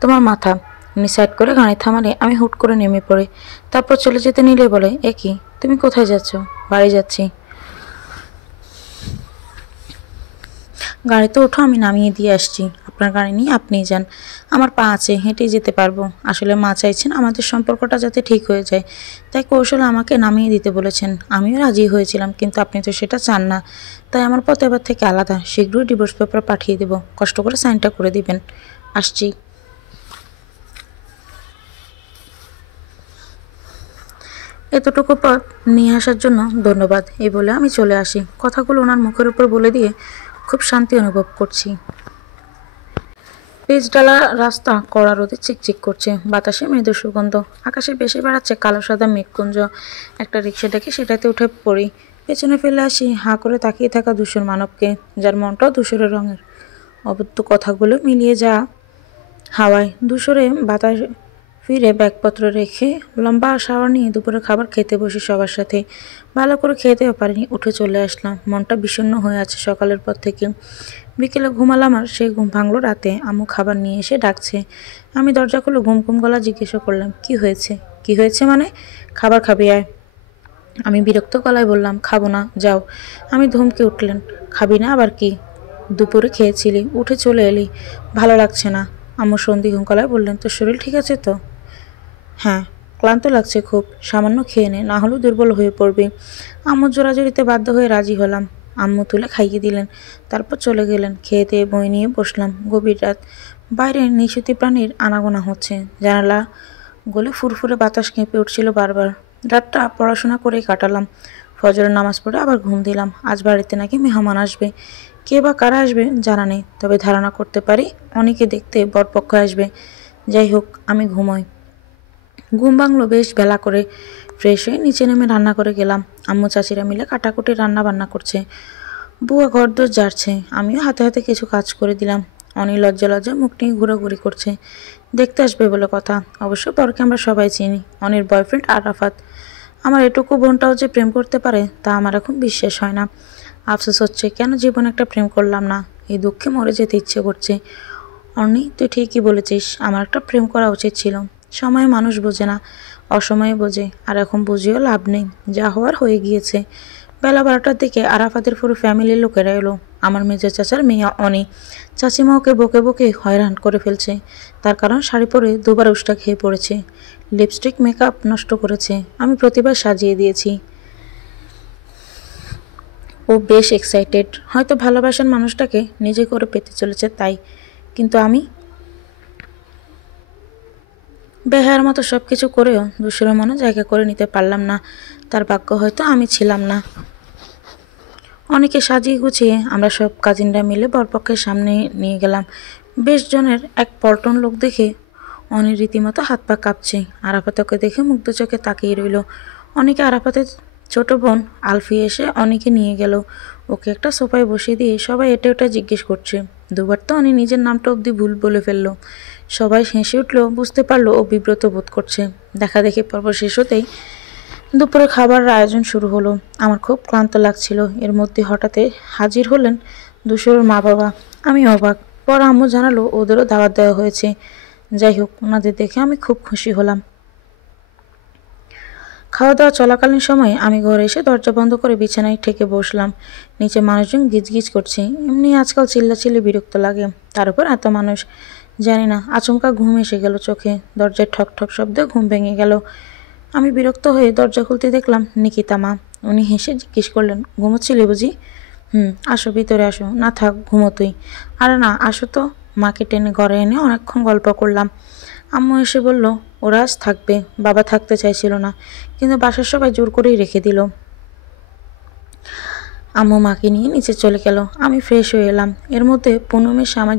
তোমার মাথা। উনি সাইড করে গাড়ি থামালে আমি হুট করে নেমে পড়ে। তারপর চলে যেতে নিলে বলে, এ কি, তুমি কোথায় যাচ্ছ? বাড়ি যাচ্ছি। গাড়িতে ওঠো, আমি নামিয়ে দিয়ে আসছি। আপনার গাড়ি নিয়ে আপনিই যান। আমার পা আছে, হেঁটেই যেতে পারবো। আসলে মা চাইছেন আমাদের সম্পর্কটা যাতে ঠিক হয়ে যায়, তাই কৌশলে আমাকে নামিয়ে দিতে বলেছেন। আমিও রাজি হয়েছিলাম, কিন্তু আপনি তো সেটা চান না। তাই আমার পথ এবার থেকে আলাদা। শীঘ্রই ডিভোর্স পেপার পাঠিয়ে দেবো। কষ্ট করে সাইনটা করে দিবেন। আসছি। এতটুকু পথ নিয়ে আসার জন্য ধন্যবাদ, এই বলে আমি চলে আসি। কথাগুলো ওনার মুখের উপর বলে দিয়ে খুব শান্তি অনুভব করছি। পিচঢালা রাস্তা কড়া রোদে চিকচিক করছে। বাতাসে মৃদু সুগন্ধ। আকাশে ভেসে বেড়াচ্ছে কালো সাদা মেঘপুঞ্জ। একটা রিক্সা ডেকে সেটাতে উঠে পড়ি। পেছনে ফেলে আসি হাঁ করে তাকিয়ে থাকা ধূসর মানবকে, যার মনটাও ধূসরের রঙের। অবশ্য কথাগুলো মিলিয়ে যা হাওয়ায় ধূসরে বাতাস। ফিরে ব্যাগপত্র রেখে লম্বা শাওয়ার নিয়ে দুপুরে খাবার খেতে বসি সবার সাথে। ভালো করে খেতেও পারিনি, উঠে চলে আসলাম। মনটা বিষণ্ণ হয়ে আছে সকালের পর থেকে। বিকেলে ঘুমালাম আর সেই ঘুম ভাঙলো রাতে। আম্মু খাবার নিয়ে এসে ডাকছে। আমি দরজা খুলে ঘুম ঘুম গলা জিজ্ঞেস করলাম, কি হয়েছে? কি হয়েছে মানে? খাবার খাবি আয়। আমি বিরক্ত গলায় বললাম, খাবো না, যাও। আমি ধমকে উঠলেন, খাবি না আবার কি? দুপুরে খেয়েছিলি, উঠে চলে এলি, ভালো লাগছে না। আম্মু সন্দিগ্ধ গলায় বললেন, তোর শরীর ঠিক আছে তো? হ্যাঁ, ক্লান্ত লাগছে খুব। সামান্য খেয়ে নে, না হলেও দুর্বল হয়ে পড়বি। আম্মুর জোরাজুরিতে বাধ্য হয়ে রাজি হলাম। আম্মু তুলে খাইয়ে দিলেন, তারপর চলে গেলেন। খেয়ে দিয়ে বই নিয়ে বসলাম। গভীর রাত। বাইরে নিশুতি প্রাণীর আনাগোনা হচ্ছে। জানালা গলে ফুরফুরে বাতাস কেঁপে উঠছিল বারবার। রাতটা পড়াশোনা করেই কাটালাম। ফজরের নামাজ পড়ে আবার ঘুম দিলাম। আজ বাড়িতে নাকি মেহমান আসবে। কে বা কারা আসবে জানা নেই, তবে ধারণা করতে পারি অনেকে দেখতে বরপক্ষ আসবে। যাই হোক, আমি ঘুমোই। ঘুম ভাঙলো বেশ বেলা করে। ফ্রেশ হয়ে নিচে নেমে রান্না করে গেলাম। আম্মু চাচিরা মিলে কাটাকুটি রান্না বান্না করছে। বুয়া ঘরদোর ঝাড়ছে। আমিও হাতে হাতে কিছু কাজ করে দিলাম। অনি লজ্জা লজ্জা মুখ নিয়ে ঘোরাঘুরি করছে। দেখতে আসবে বলে কথা। অবশ্য পরকে আমরা সবাই চিনি। অনির বয়ফ্রেন্ড আরাফাত। আমার এটুকু বোনটাও যে প্রেম করতে পারে তা আমার এখন বিশ্বাস হয় না। আফসোস হচ্ছে কেন জীবনে একটা প্রেম করলাম না। এই দুঃখে মরে যেতে ইচ্ছে করছে। অনি, তুই ঠিকই বলেছিস, আমার একটা প্রেম করা উচিত ছিল। সময়ে মানুষ বোঝে না, অসময়ে বোঝে। আর এখন বুঝিও লাভ নেই, যা হওয়ার হয়ে গিয়েছে। বেলা 12টার দিকে আরাফাতের পুরো ফ্যামিলির লোকেরা এলো। আমার মেজো চাচার মেয়ে অনি। চাচিমা ওকে বকে বকে হয়রান করে ফেলছে। তার কারণ শাড়ি পরে দুবার উষ্টা খেয়ে পড়েছে। লিপস্টিক মেকআপ নষ্ট করেছে। আমি প্রতিবার সাজিয়ে দিয়েছি। ও বেশ এক্সাইটেড, হয়তো ভালোবাসার মানুষটাকে নিজে করে পেতে চলেছে তাই। কিন্তু আমি বেহায়ার মতো সব কিছু করেও দুশোর মনে জায়গা করে নিতে পারলাম না। তার ভাগ্য হয়তো আমি ছিলাম না। অনেকে সাজিয়ে গুছিয়ে আমরা সব কাজিনরা মিলে বরপক্ষের সামনে নিয়ে গেলাম। বেশ জনের এক পল্টন লোক দেখে অনির রীতিমতো হাত পা কাঁপছে। আরাফাতকে দেখে মুগ্ধ চোখে তাকিয়ে রইল। অনেকে আরাফাতের ছোট বোন আলফি এসে অনেকে নিয়ে গেল। ওকে একটা সোফায় বসিয়ে দিয়ে সবাই এটা ওটা জিজ্ঞেস করছে। দুবার তো অনি নিজের নামটা অবধি ভুল বলে ফেলল। সবাই হেসে উঠল, বুঝতে পারলো ও বিব্রত বোধ করছে। দেখা দেখি পর্ব শেষ হতেই দুপুরে খাবারের আয়োজন শুরু হলো। আমার খুব ক্লান্ত লাগছিল। এর মধ্যে হঠাৎ হাজির হলেন দুশোর মা বাবা। আমি অবাক। পর আম্মু জানালো ওদেরও দাওয়াত দেওয়া হয়েছে। যাই হোক, ওনাদের দেখে আমি খুব খুশি হলাম। খাওয়া দাওয়া চলাকালীন সময়ে আমি ঘরে এসে দরজা বন্ধ করে বিছানায় ঠেকে বসলাম। নিচে মানুষজন গিজগিজ করছে। এমনি আজকাল চিল্লাচিল্লি বিরক্ত লাগে, তার উপর এত মানুষ। জানি না, আচমকা ঘুম এসে গেল চোখে। দরজায় ঠক ঠক শব্দে ঘুম ভেঙে গেল। আমি বিরক্ত হয়ে দরজা খুলতে দেখলাম নিকিতা মা। উনি হেসে জিজ্ঞেস করলেন, ঘুমোচ্ছিলি বুঝি? আসো, ভিতরে আসো। না থাক, ঘুমো তুই। আরে না, আসো তো। মাকে টেনে ঘরে এনে অনেকক্ষণ গল্প করলাম। আম্মু এসে বলল ওরা আজ থাকবে। বাবা থাকতে চাইছিল না, কিন্তু বাসার সবাই জোর করেই রেখে দিল। আম্মু মাকে নিয়ে নিচে চলে গেল। আমি ফ্রেশ হয়ে এলাম। এর মধ্যে পুনম এসে আমার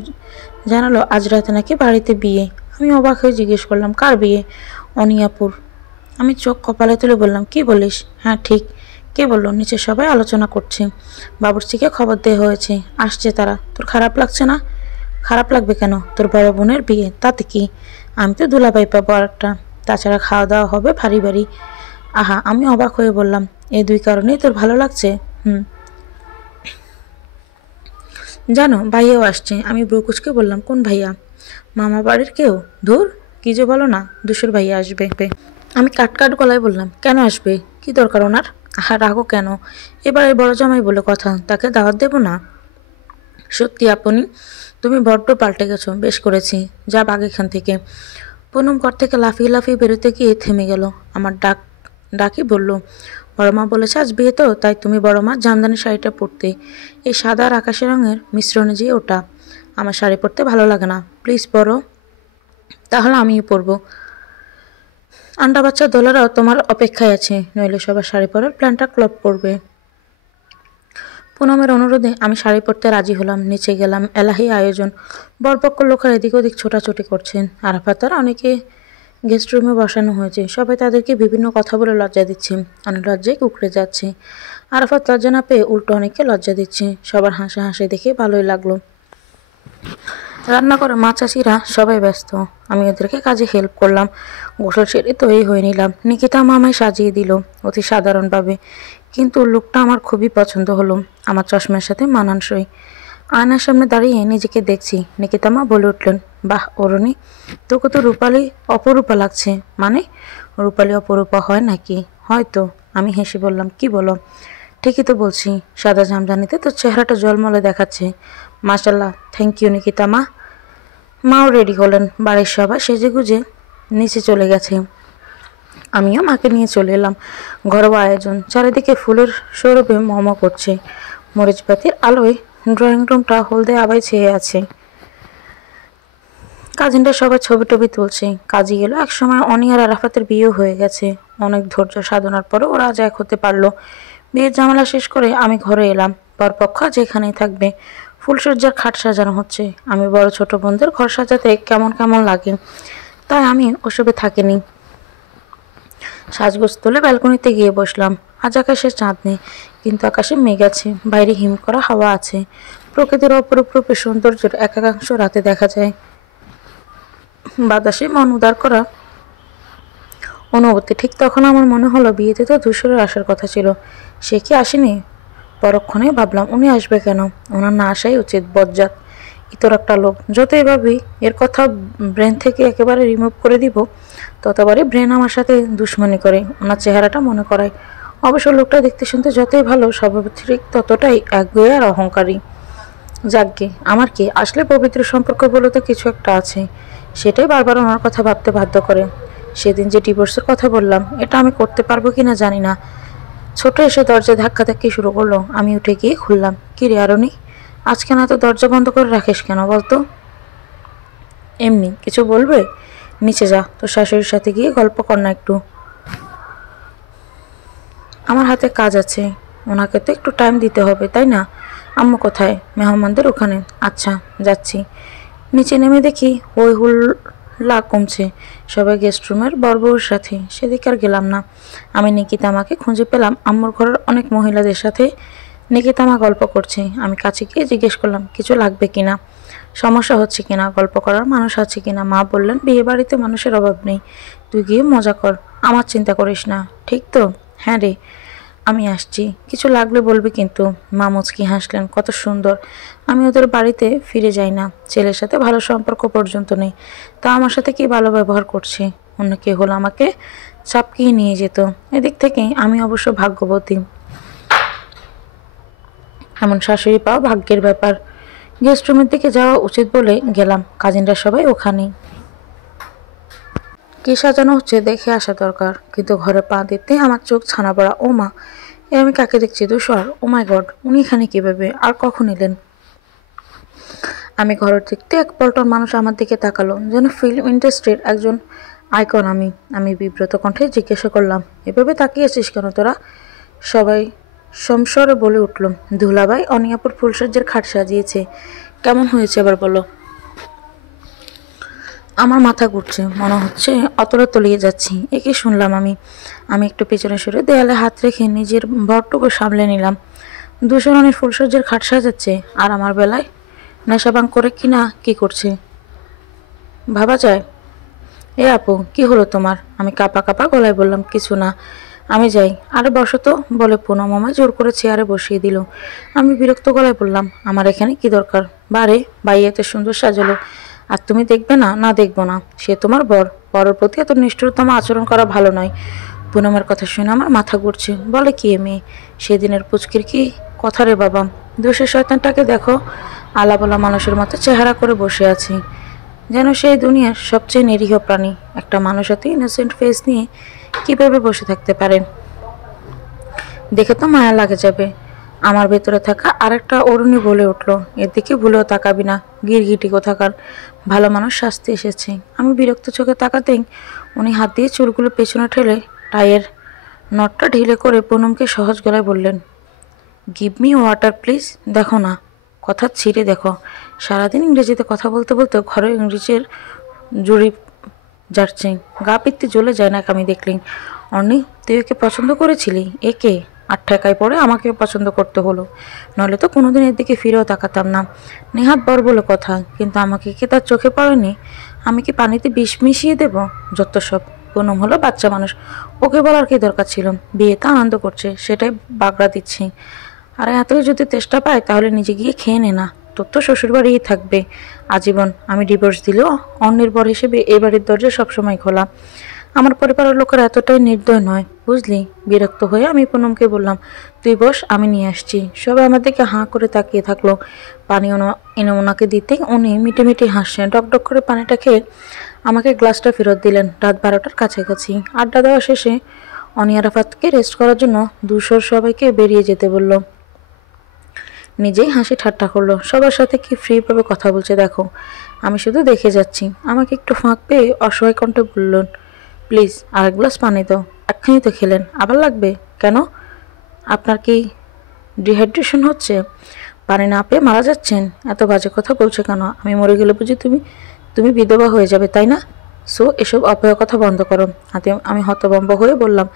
জানালো আজ রাতে নাকি বাড়িতে বিয়ে। আমি অবাক হয়ে জিজ্ঞেস করলাম, কার বিয়ে? অনিয়াপুর। আমি চোখ কপালে তুলে বললাম, কি বলিস? হ্যাঁ ঠিক। কে বললো? নিচে সবাই আলোচনা করছে। বাবুর্চিকে খবর দেওয়া হয়েছে, আসছে তারা। তোর খারাপ লাগছে না? খারাপ লাগবে কেন? তোর বড় বোনের বিয়ে, তাতে কি? আমি তো দুলাভাই পাবো আরেকটা। তাছাড়া খাওয়া দাওয়া হবে ভারী ভারী। আহা, আমি অবাক হয়ে বললাম, এই দুই কারণেই তোর ভালো লাগছে? জানো, ভাইয়াও আসছে। আমি ব্রুকুচকে বললাম, কোন ভাইয়া? মামা বাড়ির কেউ? ধুর, কি যে বলো না, দুশোর ভাইয়া আসবে। আমি কাট গলায় বললাম, কেন আসবে? কি দরকার ওনার? আহা, রাগো কেন? এবারে বড় জামাই বলে কথা, তাকে দাওয়াত দেব না? সত্যি আপনি, তুমি বড্ড পাল্টে গেছো। বেশ করেছি, যা বাগ এখান থেকে। পুনম ঘর থেকে লাফিয়ে লাফিয়ে বেরোতে গিয়ে থেমে গেল। আমার ডাকি বলল, বড়মা বলেছে আজ বিয়ে তো, তাই তুমি বড়মা জামদানি শাড়িটা পরতে। এই সাদা আর আকাশি রঙের মিশ্রণে যে ওটা। আমার শাড়ি পরতে ভালো লাগে না, প্লিজ পরো। তাহলে আমিও পরবো। আন্ডা বাচ্চা দোলারাও তোমার অপেক্ষায় আছে, নইলে সবার শাড়ি পরার প্ল্যানটা ক্লব করবে। পুনমের অনুরোধে আমি শাড়ি পরতে রাজি হলাম। নিচে গেলাম। এলাহি আয়োজন। বরপক্ষ লোকেরা এদিক ওদিক ছোটাছুটি করছেন। আরাফাতারা অনেকে গেস্ট রুমে বসানো হয়েছে। সবাই তাদেরকে বিভিন্ন কথা বলে লজ্জা দিচ্ছে। অনেক লজ্জায় কুকড়ে যাচ্ছে। আরাফাত লজ্জা না পেয়ে উল্টো অনেককে লজ্জা দিচ্ছে। সবার হাসি দেখে ভালোই লাগলো। রান্না করে মা চাষিরা সবাই ব্যস্ত। আমি ওদেরকে কাজে হেল্প করলাম। গোসল সেরে তৈরি হয়ে নিলাম। নিকিতা মামায় সাজিয়ে দিল অতি সাধারণভাবে, কিন্তু লুকটা আমার খুবই পছন্দ হলো। আমার চশমার সাথে মানানসই। আয়নার সামনে দাঁড়িয়ে নিজেকে দেখছি। নিকিতা মা বলে উঠলেন, বাহ অরুণী, তোকে তো রূপালী অপরূপা লাগছে। মানে? রূপালী অপরূপা হয় নাকি? হয়তো। আমি হেসে বললাম, কি বলো? ঠিকই তো বলছি, সাদা জামদানিতে তোর চেহারাটা জলমলে দেখাচ্ছে। মাশাল্লাহ, থ্যাংক ইউ নিকিতা মা। মাও রেডি হলেন। বাড়ির সবাই সেজেগুজে নিচে চলে গেছে। আমিও মাকে নিয়ে চলে এলাম। ঘরোয়া আয়োজন, চারিদিকে ফুলের সৌরভে মম করছে। মরিচবাতির আলোয় ড্রয়িং রুমটা হলদে আবায় ছেয়ে আছে। কাজিনরা সবাই ছবি টবি তুলছে। কাজী এলো। একসময় অনি আর আরাফাতের বিয়েও হয়ে গেছে। অনেক ধৈর্য সাধনার পরও ওরা আজ এক হতে পারলো। বিয়ের ঝামেলা শেষ করে আমি ঘরে এলাম। বরপক্ষ যেখানেই থাকবে। ফুলসজ্জার খাট সাজানো হচ্ছে। আমি বড় ছোট বোনদের ঘর সাজাতে কেমন কেমন লাগে, তাই আমি ওসবে থাকিনি। সাজগোজ তুলে ব্যালকনিতে গিয়ে বসলাম। আজ আকাশে চাঁদ নেই, কিন্তু আকাশে মেঘ আছে। বাইরে হিম করা হাওয়া আছে। প্রকৃতির অপরূপ রূপে সৌন্দর্যের একাংশ রাতে দেখা যায়। বাতাসে মন উদার করা অনুভূতি। ঠিক তখন আমার মনে হলো বিয়েতে তো ধূসরের আসার কথা ছিল। সে কি আসেনি? পরক্ষণে ভাবলাম, উনি আসবে কেন? ওনার না আসাই উচিত। বজ্জাত, ইতর একটা লোক। যতই ভাবি এর কথা ব্রেন থেকে একেবারে রিমুভ করে দিব, ততবারই ব্রেন আমার সাথে দুশ্মনী করে, ওনার চেহারাটা মনে করায়। অবশ্য লোকটা দেখতে শুনতে যতই ভালো, স্বভাব ঠিক ততটাই একগুঁয়ে আর অহংকারী। যাকগে, আমার কি, আসলে পবিত্র সম্পর্ক বলে তো কিছু একটা আছে। সেটাই বারবার ওনার কথা ভাবতে বাধ্য করে। সেদিন যে ডিভোর্সের কথা বললাম, এটা আমি করতে পারবো কিনা জানি না। ছোট এসে দরজা ধাক্কি শুরু করলো। আমি উঠে গিয়ে খুললাম। কি রে আরুনি, আজকে না তো দরজা বন্ধ করে রাখিস কেন বলতো? এমনি। কিছু বলবে? নিচে যা, তোর শাশুড়ির সাথে গিয়ে গল্প কর না একটু। আমার হাতে কাজ আছে। ওনাকে তো একটু টাইম দিতে হবে, তাই না? আম্মু কোথায়? মেহমানদের ওখানে। আচ্ছা, যাচ্ছি। নিচে নেমে দেখি হই হুল্লা কমছে। সবাই গেস্ট রুমের বড়বউর সাথে। সেদিকে আর গেলাম না। আমি নিকিতামাকে খুঁজে পেলাম আম্মুর ঘরের অনেক মহিলাদের সাথে। নিকিতামা গল্প করছে। আমি কাছে গিয়ে জিজ্ঞেস করলাম, কিছু লাগবে কিনা, সমস্যা হচ্ছে কিনা, গল্প করার মানুষ আছে কিনা। মা বললেন, বিয়ে বাড়িতে মানুষের অভাব নেই, তুই গিয়ে মজা কর, আমার চিন্তা করিস না। ঠিক তো? হ্যাঁ রে, আমি আসছি, কিছু লাগলে বলবি কিন্তু। মা মুচকি হাসলেন। কত সুন্দর। আমি ওদের বাড়িতে ফিরে যাই না। ছেলের সাথে ভালো সম্পর্ক পর্যন্ত নেই, তা আমার সাথে কি ভালো ব্যবহার করছে। অন্য কেউ হলো আমাকে চাপকিয়ে নিয়ে যেত। এদিক থেকে আমি অবশ্য ভাগ্যবতী, এমন শাশুড়ি পাওয়া ভাগ্যের ব্যাপার। গেস্ট রুমের দিকে যাওয়া উচিত বলে গেলাম, কাজিনরা সবাই ওখানেই। কি সাজানো হচ্ছে দেখে আসা দরকার, কিন্তু ঘরে পা দিতে আমার চোখ ছানা পড়া। ও মা, এ আমি কাকে দেখছি? ধূসর। ও মাই গড, উনি এখানে কিভাবে, আর কখন এলেন? আমি ঘরের দেখতে এক পল্টন মানুষ আমার দিকে তাকালো, যেন ফিল্ম ইন্ডাস্ট্রির একজন আইকন। আমি বিব্রত কণ্ঠে জিজ্ঞাসা করলাম, এভাবে তাকিয়েছিস কেন তোরা? সবাই সমস্বরে বলে উঠল, ধুলাবাই অনিয়াপুর ফুলসজ্জার খাট সাজিয়েছে। কেমন হয়েছে এবার বলো? আমার মাথা ঘুরছে, মনে হচ্ছে অতটা তলিয়ে যাচ্ছি। একে শুনলাম আমি একটু পেছনে সরে দেয়ালে হাত রেখে নিজের ভরটুকু সামলে নিলাম। দুশো ফুলসজ্জার খাট সাজাচ্ছে, আর আমার বেলায় নেশাবাং করে কিনা কি করছে ভাবা যায়? এ আপু, কি হলো তোমার? আমি কাঁপা কাঁপা গলায় বললাম, কিছু না, আমি যাই। আরে বসো তো বলে পুনম আমায় জোর করে চেয়ারে বসিয়ে দিল। আমি বিরক্ত গলায় বললাম, আমার এখানে কি দরকার? বারে বাই এত সুন্দর সাজালো, আর তুমি দেখবে না? না দেখবো না, সে তোমার বর, বরের প্রতি এত নিষ্ঠুরতম আচরণ করা ভালো নয়। পুনমের কথা শুনে আমার মাথা ঘুরছে। বলে কি এ মেয়ে? সেদিনের পুচকির কি কথা রে বাবা! দোষের শয়তানটাকে দেখো, আলাবলা মানুষের মতো চেহারা করে বসে আছে, যেন সেই দুনিয়ার সবচেয়ে নিরীহ প্রাণী। একটা মানুষ এত ইনোসেন্ট ফেস নিয়ে কিভাবে বসে থাকতে পারে? দেখে তো মায়া লাগে যাবে। আমার ভেতরে থাকা আরেকটা অরুণী বলে উঠল, এর দিকে ভুলেও তাকাবি না, গিরগিটি কোথাকার, ভালো মানুষ শাস্তি এসেছে। আমি বিরক্ত চোখে তাকাতেই উনি হাত দিয়ে চুলগুলো পেছনে ঠেলে টাইয়ের নটটা ঢিলে করে পুনমকে সহজ গলায় বললেন, গিভ মি ওয়াটার প্লিজ। দেখো না, কথা ছিঁড়ে দেখো। সারাদিন ইংরেজিতে কথা বলতে বলতে ঘরে ইংরেজির জুড়ি যাচ্ছে, গা পিত্তি জ্বলে যায় না আমি দেখলেই। অর্নি, তুই একে পছন্দ করেছিলি? একে? আর ঠেকায় পড়ে আমাকে পছন্দ করতে হলো, নইলে তো কোনোদিন এর দিকে ফিরেও তাকাতাম না। নেহাত বর বলে কথা, কিন্তু আমাকে কি তার চোখে পড়েনি? আমি কি পানিতে বিষ মিশিয়ে দেব? যত সব। পুনম হলো বাচ্চা মানুষ, ওকে বলার কি দরকার ছিল? বিয়েতে আনন্দ করছে, সেটাই বাগড়া দিচ্ছি। আর এতই যদি চেষ্টা পায় তাহলে নিজে গিয়ে খেয়ে নে না, তোর তো শ্বশুরবাড়িই থাকবে আজীবন। আমি ডিভোর্স দিলেও অনির্ভর হিসেবে এই বাড়ির দরজা সবসময় খোলা। আমার পরিবারের লোকেরা এতটাই নির্দয় নয়, বুঝলি? বিরক্ত হয়ে আমি পুনমকে বললাম, তুই বস, আমি নিয়ে আসছি। সবাই আমার দিকে হাঁ করে তাকিয়ে থাকলো। পানি এনে ওনাকে দিতে উনি মিটে মিটে হাসছেন। ডকডক করে পানিটা খেয়ে আমাকে গ্লাসটা ফেরত দিলেন। রাত 12টার কাছাকাছি আড্ডা দেওয়া শেষে অনি আরাফাতকে রেস্ট করার জন্য দুশোর সবাইকে বেরিয়ে যেতে বলল। নিজেই হাসি ঠাট্টা করলো, সবার সাথে কি ফ্রিভাবে কথা বলছে দেখো। আমি শুধু দেখে যাচ্ছি। আমাকে একটু ফাঁক পেয়ে অসহায় কণ্ঠে বললেন, প্লিজ আর এক গ্লাস পানি দাও। এক্ষুনি তো খেলেন, আবার লাগবে কেন? আপনার কি ডিহাইড্রেশন হচ্ছে? পানি না পেয়ে মারা যাচ্ছেন? এত বাজে কথা বলছো কেন? আমি মরে গেলে বুঝি তুমি তুমি বিধবা হয়ে যাবে, তাই না? সো এসব অপয়া কথা বন্ধ করো। আমি হতভম্ব হয়ে বললাম,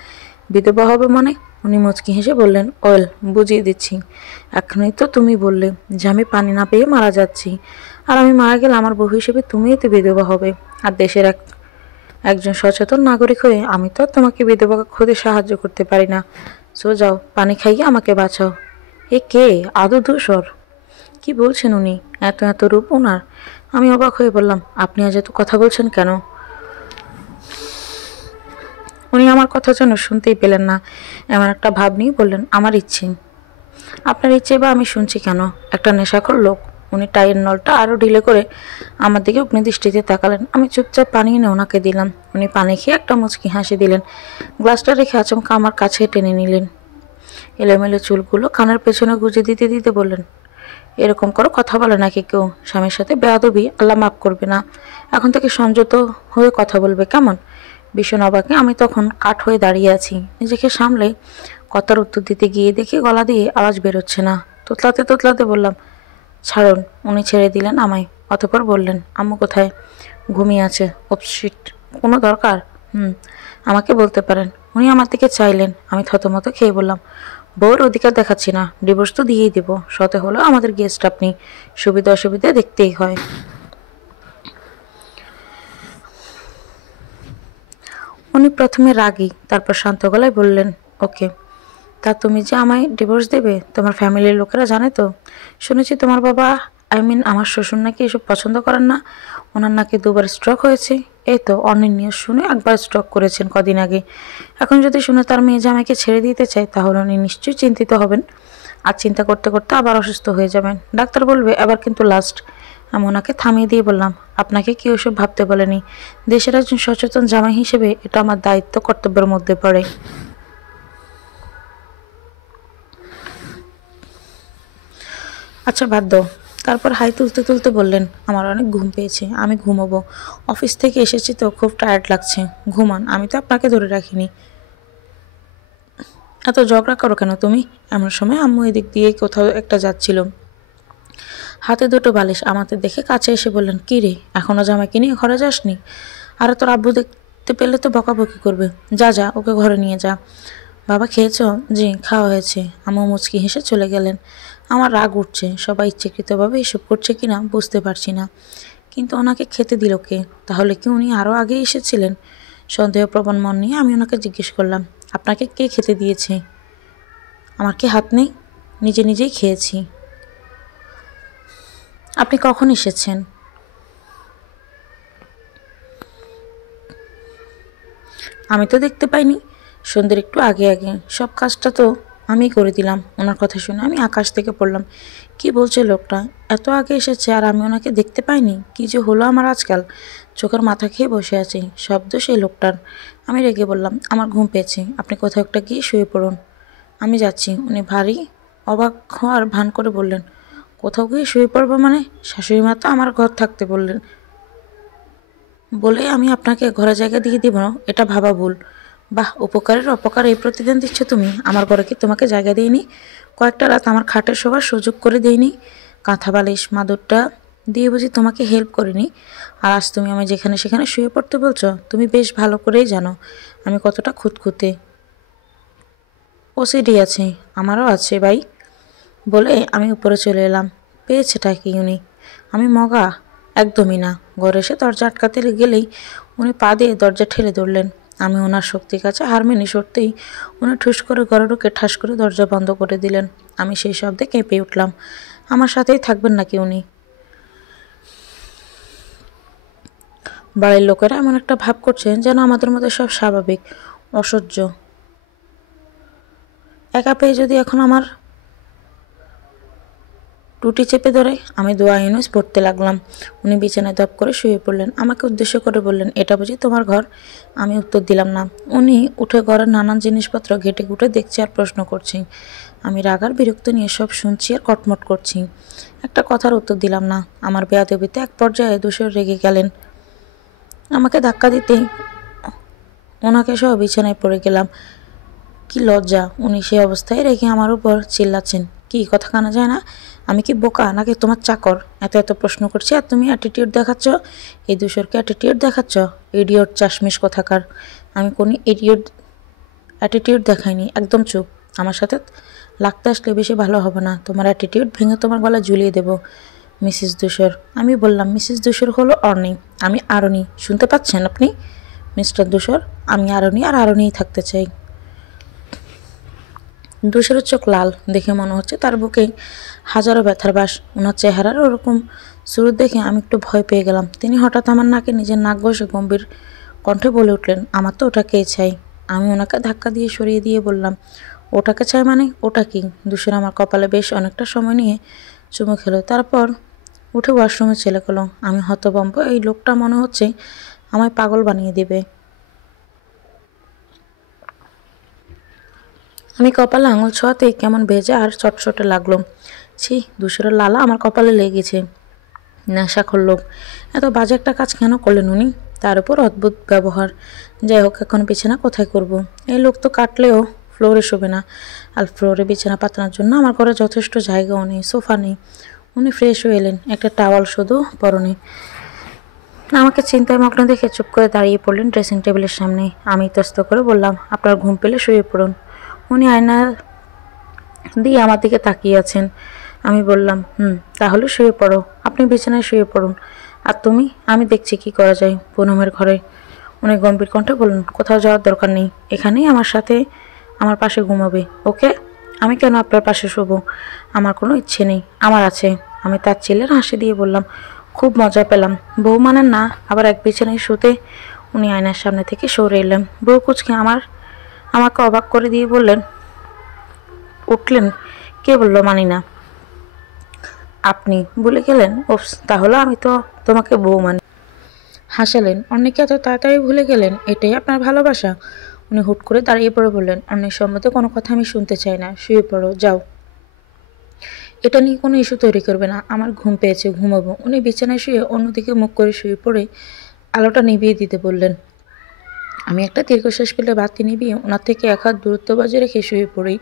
বিধবা হবে মানে? উনি মুচকি হেসে বললেন, ওয়েল, বুঝিয়ে দিচ্ছি। এখনই তো তুমি বললে যে আমি পানি না পেয়ে মারা যাচ্ছি, আর আমি মারা গেলে আমার বউ হিসেবে তুমিই তো বিধবা হবে। আর দেশের একজন সচেতন নাগরিক হয়ে আমি তো আর তোমাকে বিধবা হতে সাহায্য করতে পারি না। সো যাও, পানি খাইয়ে আমাকে বাঁচাও। এ কে? আদৌ ধূসর? কি বলছেন উনি? এত এত রূপ ওনার! আমি অবাক হয়ে বললাম, আপনি আজ এত কথা বলছেন কেন? উনি আমার কথা যেন শুনতেই পেলেন না, এমন একটা ভাব নিয়ে বললেন, আমার ইচ্ছে। আপনার ইচ্ছে বা আমি শুনছি কেন? একটা নেশাখোর লোক। উনি টাইয়ের নলটা আরও ঢিলে করে আমার দিকে অগ্নিদৃষ্টিতে তাকালেন। আমি চুপচাপ পানি এনে ওনাকে দিলাম। উনি পানি খেয়ে একটা মুচকি হাসি দিলেন, গ্লাসটা রেখে আচমকা আমার কাছে টেনে নিলেন। এলোমেলো চুলগুলো কানের পেছনে গুজে দিতে দিতে বললেন, এরকম করে কথা বলে নাকি কেউ? স্বামীর সাথে বেয়াদবি আল্লাহ মাফ করবে না। এখন থেকে সংযত হয়ে কথা বলবে, কেমন? ভীষণ অবাকে আমি তখন কাঠ হয়ে দাঁড়িয়ে আছি। নিজেকে সামলে কথার উত্তর দিতে গিয়ে দেখি গলা দিয়ে আওয়াজ বেরোচ্ছে না। তোতলাতে তোতলাতে বললাম, ছাড়ুন। উনি ছেড়ে দিলেন আমায়। অতঃপর বললেন, আম্মু কোথায়? ঘুমিয়ে আছে। অপশিট, কোনো দরকার? আমাকে বলতে পারেন। উনি আমার দিকে চাইলেন। আমি থতমত খেয়ে বললাম, বউর অধিকার দেখাচ্ছি না, ডিভোর্স তো দিয়েই দেবো। সতে হলো আমাদের গেস্ট আপনি, সুবিধা অসুবিধা দেখতেই হয়। উনি প্রথমে রাগী, তারপর শান্ত গলায় বললেন, ওকে। তা তুমি যে আমায় ডিভোর্স দেবে তোমার ফ্যামিলির লোকেরা জানে তো? শুনেছি তোমার বাবা আমার শ্বশুর নাকি এসব পছন্দ করেন না। ওনার নাকি 2বার স্ট্রোক হয়েছে। এই তো অন্যের নিউজ শুনে একবার স্ট্রোক করেছেন কদিন আগে। এখন যদি শুনে তার মেয়ে জামাইকে ছেড়ে দিতে চায় তাহলে উনি নিশ্চয়ই চিন্তিত হবেন, আর চিন্তা করতে করতে আবার অসুস্থ হয়ে যাবেন। ডাক্তার বলবে এবার কিন্তু লাস্ট। আমি ওনাকে থামিয়ে দিয়ে বললাম, আপনাকে কি ওসব ভাবতে বলেনি? দেশের একজন সচেতন জামাই হিসেবে এটা আমার দায়িত্ব কর্তব্যের মধ্যে পড়ে। আচ্ছা বাদ দাও। তারপর হাই তুলতে তুলতে বললেন, আমার অনেক ঘুম পেয়েছে, আমি ঘুমোবো। অফিস থেকে এসেছি তো খুব টায়ার্ড লাগছে। ঘুমান, আমি তো আপনাকে ধরে রাখিনি। এত ঝগড়া করো কেন তুমি? এমন সময় আম্মু এদিক দিয়ে কোথাও একটা যাচ্ছিল, হাতে 2টো বালিশ আমাদের দেখে কাছে এসে বললেন, কি রে এখনো জামাইকে নিয়ে ঘরে যাসনি? আর তোর আব্বু দেখতে পেলে তো বকাবকি করবে। যা যা, ওকে ঘরে নিয়ে যা। বাবা খেয়েছ? জি খাওয়া হয়েছে। আম্মু মুচকি হেসে চলে গেলেন। আমার রাগ উঠছে, সবাই ইচ্ছাকৃতভাবে এসব করছে কিনা বুঝতে পারছি না, কিন্তু ওনাকে খেতে দিল কে? তাহলে কি উনি আরও আগে এসেছিলেন? সন্দেহপ্রবণ মন নিয়ে আমি ওনাকে জিজ্ঞেস করলাম, আপনাকে কে খেতে দিয়েছে? আমার কি হাত নেই? নিজে নিজেই খেয়েছি। আপনি কখন এসেছেন? আমি তো দেখতে পাইনি। সন্ধ্যের একটু আগে আগে। সব কাজটা তো আমিই করে দিলাম। ওনার কথা শুনে আমি আকাশ থেকে পড়লাম। কি বলছে লোকটা? এত আগে এসেছে আর আমি ওনাকে দেখতে পাইনি? কি যে হলো আমার আজকাল! চোখের মাথা খেয়ে বসে আছি। শব্দ সেই লোকটার। আমি রেগে বললাম, আমার ঘুম পেয়েছে, আপনি কোথাও একটা গিয়ে শুয়ে পড়ুন। আমি যাচ্ছি। উনি ভারী অবাক হওয়ার ভান করে বললেন, কোথাও গিয়ে শুয়ে পড়বো মানে? শাশুড়ি মা তো আমার ঘর থাকতে বললেন, বলে আমি আপনাকে ঘরে জায়গা দিয়ে দিব, এটা ভাবা ভুল। বাহ, উপকারের অপকার এই প্রতিদান দিচ্ছ তুমি। আমার ঘরে কি তোমাকে জায়গা দিইনি? কয়েকটা রাত আমার খাটে শোবার সুযোগ করে দিইনি? কাঁথা বালিশ মাদুরটা দিয়ে বুঝি তোমাকে হেল্প করিনি? আর আজ তুমি আমি যেখানে সেখানে শুয়ে পড়তে বলছো? তুমি বেশ ভালো করেই জানো আমি কতটা খুঁতখুঁতে। ওসিডি আছে, আমারও আছে ভাই। বলে আমি উপরে চলে এলাম। পেয়েছেটা কি উনি? আমি মগা? একদমই না। ঘরে এসে দরজা আটকাতে গেলেই উনি পা দিয়ে দরজা ঠেলে ধরলেন। আমি ওনার শক্তির কাছে হার মেনে সরতেই উনি ঠুস করে ঘরে ঢুকে ঠাস করে দরজা বন্ধ করে দিলেন। আমি সেই শব্দে কেঁপে উঠলাম। আমার সাথেই থাকবেন নাকি উনি? বাড়ির লোকেরা এমন একটা ভাব করছেন যেন আমাদের মধ্যে সব স্বাভাবিক। অসহ্য। একা পেয়ে যদি এখন আমার টুটি চেপে ধরে। আমি দোয়া ইউনুস পড়তে লাগলাম। উনি বিছানায় দপ করে শুয়ে পড়লেন। আমাকে উদ্দেশ্য করে বললেন, এটা বুঝি তোমার ঘর? আমি উত্তর দিলাম না। উনি উঠে ঘরের নানান জিনিসপত্র ঘেটে ঘুটে দেখছি আর প্রশ্ন করছি। আমি রাগ আর বিরক্ত নিয়ে সব শুনছি আর কটমট করছি। একটা কথার উত্তর দিলাম না। আমার বেয়াদবিতে এক পর্যায়ে দোষর রেগে গেলেন। আমাকে ধাক্কা দিতেই ওনাকে সহ বিছানায় পড়ে গেলাম। কি লজ্জা! উনি সেই অবস্থায় রেখে আমার উপর চিল্লাচ্ছেন। কি কথা কানা যায় না? আমি কি বোকা নাকি তোমার চাকর? এত এত প্রশ্ন করছি আর তুমি অ্যাটিটিউড দেখাচ্ছ? এই দূষরকে অ্যাটিটিউড দেখাচ্ছ? ইডিয়ট চাশমিশ কোথাকার! আমি কোনো অ্যাটিটিউড দেখাইনি। একদম চুপ। আমার সাথে লাগতে আসলে বেশি ভালো হবে না। তোমার অ্যাটিটিউড ভেঙে তোমার গলায় ঝুলিয়ে দেব। মিসেস দূষর। আমি বললাম, মিসেস দূষর হলো অর্নি, আমি আরনি। শুনতে পাচ্ছেন আপনি? মিস্টার দূষর, আমি আরনি আর আরনিই থাকতে চাই। দূষরের চোখ লাল, দেখে মনে হচ্ছে তার বুকে হাজারো ব্যথার বাস। ওনার চেহারার ওরকম শুরু দেখে আমি একটু ভয় পেয়ে গেলাম। তিনি হঠাৎ আমার নাকে নিজের নাক ঘষে গম্ভীর কণ্ঠে বলে উঠলেন, আমার তো ওটাকেই চাই। আমি ওনাকে ধাক্কা দিয়ে সরিয়ে দিয়ে বললাম, ওটাকে চাই মানে? ওটা কি? দূষর আমার কপালে বেশ অনেকটা সময় নিয়ে চুমু খেলো, তারপর উঠে ওয়াশরুমে চলে গেল। আমি হতভম্ব। এই লোকটা মনে হচ্ছে আমায় পাগল বানিয়ে দেবে। আমি কপালে আঙুল ছোঁয়াতেই কেমন ভেজা আর চটচটে লাগলো। ছি, দূষরের লালা আমার কপালে লেগেছে। নেশাখোর লোক। এত বাজে একটা কাজ কেন করলেন উনি? তার উপর অদ্ভুত ব্যবহার। যাই হোক, এখন বিছানা কোথায় করব? এই লোক তো কাটলেও ফ্লোরে শোবে না। আর ফ্লোরে বিছানা পাতানোর জন্য আমার ঘরে যথেষ্ট জায়গাও নেই, সোফা নেই। উনি ফ্রেশ হয়ে এলেন, একটা টাওয়াল শুধু পরনে। আমাকে চিন্তায় মগ্ন দেখে চুপ করে দাঁড়িয়ে পড়লেন ড্রেসিং টেবিলের সামনে। আমি ইতস্ত করে বললাম, আপনার ঘুম পেলে শুয়ে পড়ুন। উনি আয়না দিয়ে আমার দিকে তাকিয়ে আছেন। আমি বললাম, তাহলে শুয়ে পড়ো। আপনি বিছানায় শুয়ে পড়ুন। আর তুমি? আমি দেখছি কি করা যায়। পুনমের ঘরে। উনি গম্ভীর কণ্ঠে বললেন, কোথাও যাওয়ার দরকার নেই, এখানেই আমার সাথে আমার পাশে ঘুমাবে। ওকে? আমি কেন আপনার পাশে শোবো? আমার কোনো ইচ্ছে নেই। আমার আছে। আমি তার ছেলের হাসি দিয়ে বললাম, খুব মজা পেলাম। বউ মানেন না, আবার এক বিছানায় শুতে। উনি আয়নার সামনে থেকে সরে এলেন। বউ কুচকে আমাকে অবাক করে দিয়ে উঠলেন, কে বললো মানি না? আপনি ভুলে গেলেন? ওপস, তাহলে আমি তো তোমাকে বউ মানি। হাসালেন। অন্যকে এত তাড়াতাড়ি ভুলে গেলেন, এটাই আপনার ভালোবাসা? উনি হুট করে দাঁড়িয়ে পড়ে বললেন, অন্যের সম্বন্ধে কোনো কথা আমি শুনতে চাই না, শুয়ে পড়ো, যাও। এটা নিয়ে কোনো ইস্যু তৈরি করবে না, আমার ঘুম পেয়েছে, ঘুমাবো। উনি বিছানায় শুয়ে অন্যদিকে মুখ করে শুয়ে পড়ে আলোটা নিভিয়ে দিতে বললেন। আমি একটা দীর্ঘশ্বাস ফেলে বাতি নিভিয়ে ওনার থেকে এক হাত দূরত্ব বজায় রেখে শুয়ে পড়ি।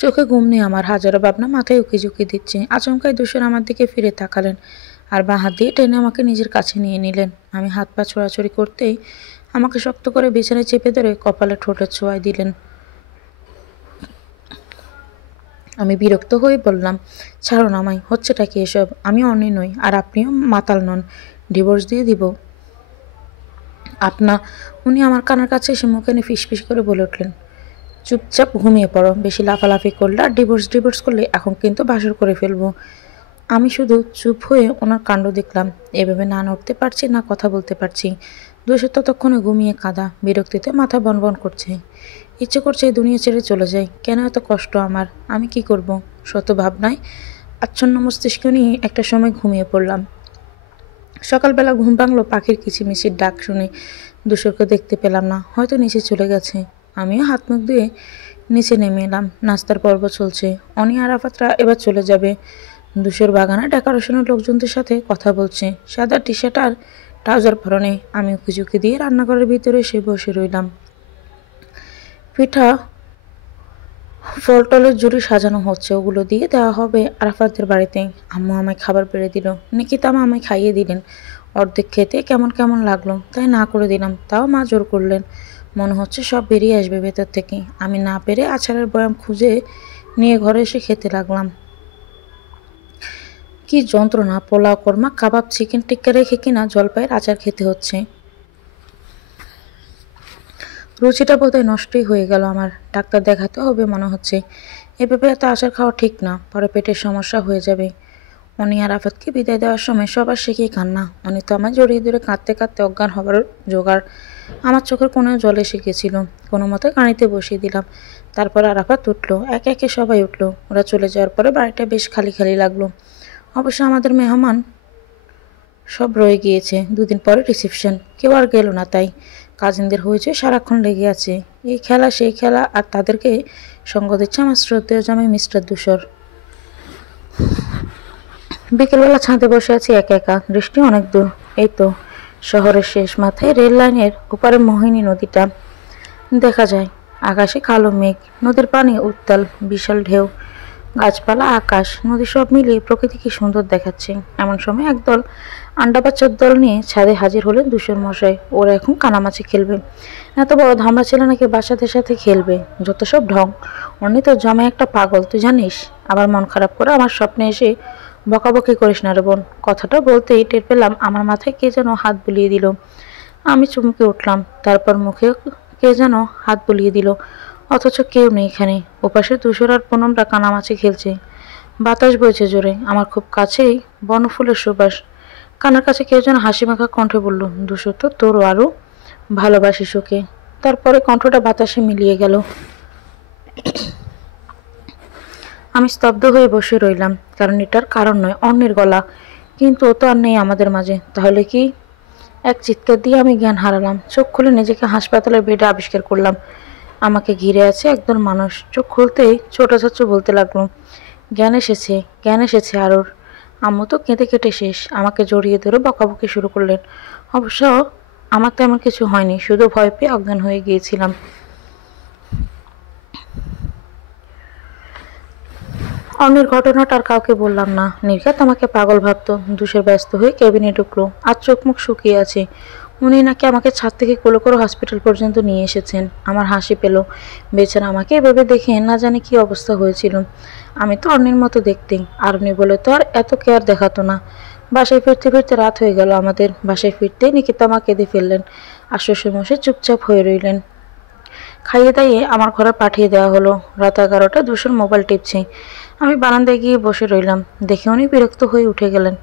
চোখে ঘুম নেই আমার, হাজারো ভাবনা মাথায় উকি ঝুঁকি দিচ্ছে। আচমকাই ধূসর আমার দিকে ফিরে তাকালেন আর বাঁ হাত দিয়ে টেনে আমাকে নিজের কাছে নিয়ে নিলেন। আমি হাত পা ছোড়াছড়ি করতেই আমাকে শক্ত করে বিছানায় চেপে ধরে কপালে ঠোঁটের ছোঁয়ায় দিলেন। আমি বিরক্ত হয়ে বললাম, ছাড়ুন আমায়, হচ্ছেটা কি এসব? আমি অন্য নই, আর আপনিও মাতাল নন। ডিভোর্স দিয়ে দিব আপনা। উনি আমার কানের কাছে এসে মুখে নিয়ে ফিসফিস করে বলে উঠলেন, চুপচাপ ঘুমিয়ে পড়ো, বেশি লাফালাফি করলে আর ডিভোর্স করলে এখন কিন্তু বাসর করে ফেলবো। আমি শুধু চুপ হয়ে ওনার কাণ্ড দেখলাম। এভাবে না নড়তে পারছি না কথা বলতে পারছি। দুশো ততক্ষণে ঘুমিয়ে কাঁদা, বিরক্তিতে মাথা বনবন করছে। ইচ্ছে করছে এই দুনিয়া ছেড়ে চলে যাই। কেন এত কষ্ট আমার? আমি কি করব? শত ভাবনায় আচ্ছন্ন মস্তিষ্ক নিয়ে একটা সময় ঘুমিয়ে পড়লাম। সকালবেলা ঘুম ভাঙলো পাখির কিচিমিচির ডাক শুনে। দুশোকে দেখতে পেলাম না, হয়তো নিচে চলে গেছে। আমিও হাত মুখ ধুয়ে নিচে নেমে এলাম। নাস্তার পর্ব চলছে। অনি আর আরাফাতরা এবার চলে যাবে। দুশোর বাগানে ডেকোরেশনের লোকজনদের সাথে কথা বলছে। সাদা টি শার্ট আর ট্রাউজার পরনে। আমি উকি দিয়ে রান্নাঘরের ভিতরে এসে বসে রইলাম। পিঠা ফলটলের জুড়ি সাজানো হচ্ছে, ওগুলো দিয়ে দেওয়া হবে আরাফাতদের বাড়িতে। আম্মু আমায় খাবার বেড়ে দিল। নিকিতা মা আমায় খাইয়ে দিলেন। অর্ধেক খেতে কেমন কেমন লাগলো, তাই না করে দিলাম। তাও মা জোর করলেন। মনে হচ্ছে সব বেরিয়ে আসবে ভেতর থেকে। আমি না পেরে আচারের বয়াম খুঁজে নিয়ে ঘরে এসে খেতে লাগলাম। কি যন্ত্রণা! পোলাও, কোরমা, কাবাব, চিকেন টিক্কা রেখে কিনা জলপাইয়ের আচার খেতে হচ্ছে। রুচিটা বোধহয় নষ্টই হয়ে গেল আমার। ডাক্তার দেখাতে হবে মনে হচ্ছে। এভাবে এত আচার খাওয়া ঠিক না, পরে পেটের সমস্যা হয়ে যাবে। অনি আর আরাফাতকে বিদায় দেওয়ার সময় সবার শিখেই কান্না। অনি তো আমার জড়িয়ে ধরে কাঁদতে কাঁদতে অজ্ঞান হবার জোগাড়। আমার চোখের কোণেও জল এসে গেছিল। কোনো মতে গাড়িতে বসিয়ে দিলাম। তারপর আরাফাত উঠলো, একে একে সবাই উঠলো। ওরা চলে যাওয়ার পরে বাড়িটা বেশ খালি খালি লাগলো। অবশ্য আমাদের মেহমান সব রয়ে গিয়েছে। দুদিন পরে রিসেপশন, কেউ আর গেল না। তাই কাজিনদের হয়েছে সারাক্ষণ লেগে আছে, এই খেলা সেই খেলা। আর তাদেরকে সঙ্গ দিচ্ছে আমার শ্রদ্ধেয় জামাই মিস্টার ধূসর। বিকেলবেলা ছাদে বসে আছি একা একা। দৃষ্টি অনেক দূর। এই তো শহরের শেষ মাথায় রেল লাইনের ওপারে মোহিনী নদীটা দেখা যায়। আকাশে কালো মেঘ, নদীর পানি উত্তাল, বিশাল ঢেউ, গাছপালা, আকাশ, নদী সব মিলিয়ে প্রকৃতি কি সুন্দর দেখাচ্ছে। এমন সময় একদল আন্ডা বাচ্চার দল নিয়ে ছাদে হাজির হলেন ধূসর মশাই। ওরা এখন কানামাছি খেলবে। এত বড় ধামড়া ছেলে নাকি বাচ্চাদের সাথে খেলবে? যত সব ঢং। অন্য তো জমে একটা পাগল, তুই জানিস? আবার মন খারাপ করে আমার স্বপ্নে এসে বকাবকি করিস না রে বোন। কথাটা বলতেই টের পেলাম আমার মাথায় কে যেন হাত বুলিয়ে দিল। আমি চমকে উঠলাম। তারপর মুখে কে যেন হাত বুলিয়ে দিল, অথচ কেউ নেই এখানে। ওপাশে ধূসর আর পুনমরা কানামাছি খেলছে। বাতাস বইছে জোরে। আমার খুব কাছেই বনফুলের সুবাস। কানের কাছে কেউ যেন হাসি মাখা কণ্ঠে বলল, ধূসর তো তোরও আরও ভালোবাসিস ওকে। তারপরে কণ্ঠটা বাতাসে মিলিয়ে গেল। আমি স্তব্ধ হয়ে বসে রইলাম, কারণ এটার কারণ নয়, অন্যের গলা। কিন্তু ও তো আর নেই আমাদের মাঝে। তাহলে কি? এক চিৎকার দিয়ে আমি জ্ঞান হারালাম। চোখ খুলে নিজেকে হাসপাতালের বেডে আবিষ্কার করলাম। আমাকে ঘিরে আছে একদল মানুষ। চোখ খুলতেই ছোট চাচু বলতে লাগলো, জ্ঞান এসেছে, জ্ঞান এসেছে আরুর। আম্মু তো কেঁদে কেটে শেষ। আমাকে জড়িয়ে ধরে বকাবকি শুরু করলেন। অবশ্য আমার তেমন কিছু হয়নি, শুধু ভয় পেয়ে অজ্ঞান হয়ে গিয়েছিলাম। অন্যের ঘটনাটা আর কাউকে বললাম না। নির্ঘাত আমাকে পাগল ভাবতো। ধূসর ব্যস্ত হয়ে কেবিনে ঢুকলো। আর চোখ মুখ শুকিয়ে আছে। উনি নাকি আমাকে ছাদ থেকে কোলে করে হসপিটাল পর্যন্ত নিয়ে এসেছেন। আমার হাসি পেল। বেচারা আমাকে এভাবে দেখে না জানি কি অবস্থা হয়েছিল। আমি তো অন্যের মতো দেখতে। আর উনি বলে তো আর এত কেয়ার দেখাতো না। বাসায় ফিরতে ফিরতে রাত হয়ে গেল আমাদের। বাসায় ফিরতেই নিকিতা মা কেঁদে ফেললেন। আর শ্বশুরমশাই চুপচাপ হয়ে রইলেন। খাইয়ে দাইয়ে আমার ঘরে পাঠিয়ে দেওয়া হলো। রাত 11টা। ধূসর মোবাইল টিপছে। আমি বারান্দায় গিয়ে বসে রইলাম। দেখে উনি বিরক্ত হয়ে উঠে গেলেন।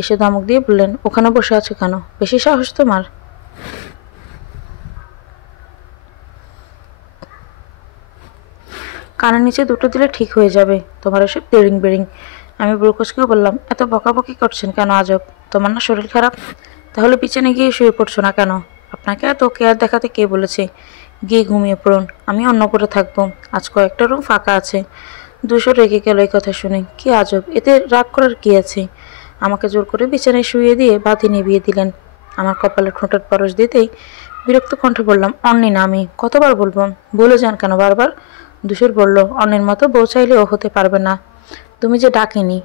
এসে ধমক দিয়ে বললেন, ওখানে বসে আছো কেন? বেশি সাহস তোমার? কানের নিচে দুটো দিলে ঠিক হয়ে যাবে, তোমার এসব বেরিং বেরিং। আমি ব্রুকসকে বললাম, এত বকাবকি করছেন কেন আজব? তোমার না শরীর খারাপ? তাহলে পিছনে গিয়ে শুয়ে পড়ছো না কেন? আপনাকে এত কেয়ার দেখাতে কে বলেছে? গিয়ে ঘুমিয়ে পড়ুন, আমি অন্য করে থাকবো। আজ কয়েকটা রুম ফাঁকা আছে। দুশো রেগে গেল এই কথা শুনে। কি আজব, এতে রাগ করার কি আছে? আমাকে জোর করে বিছানায় শুয়ে দিয়ে বাতি নিভিয়ে দিলেন। আমার কপালে ঠোঁটের পরশ দিতেই বিরক্ত কণ্ঠে বললাম, অন্নি না আমি, কতবার বলবো? বলে যান কেন বারবার? দুশোর বলল, অন্যের মতো বউ চাইলেও হতে পারবে না। তুমি যে ডাকেনি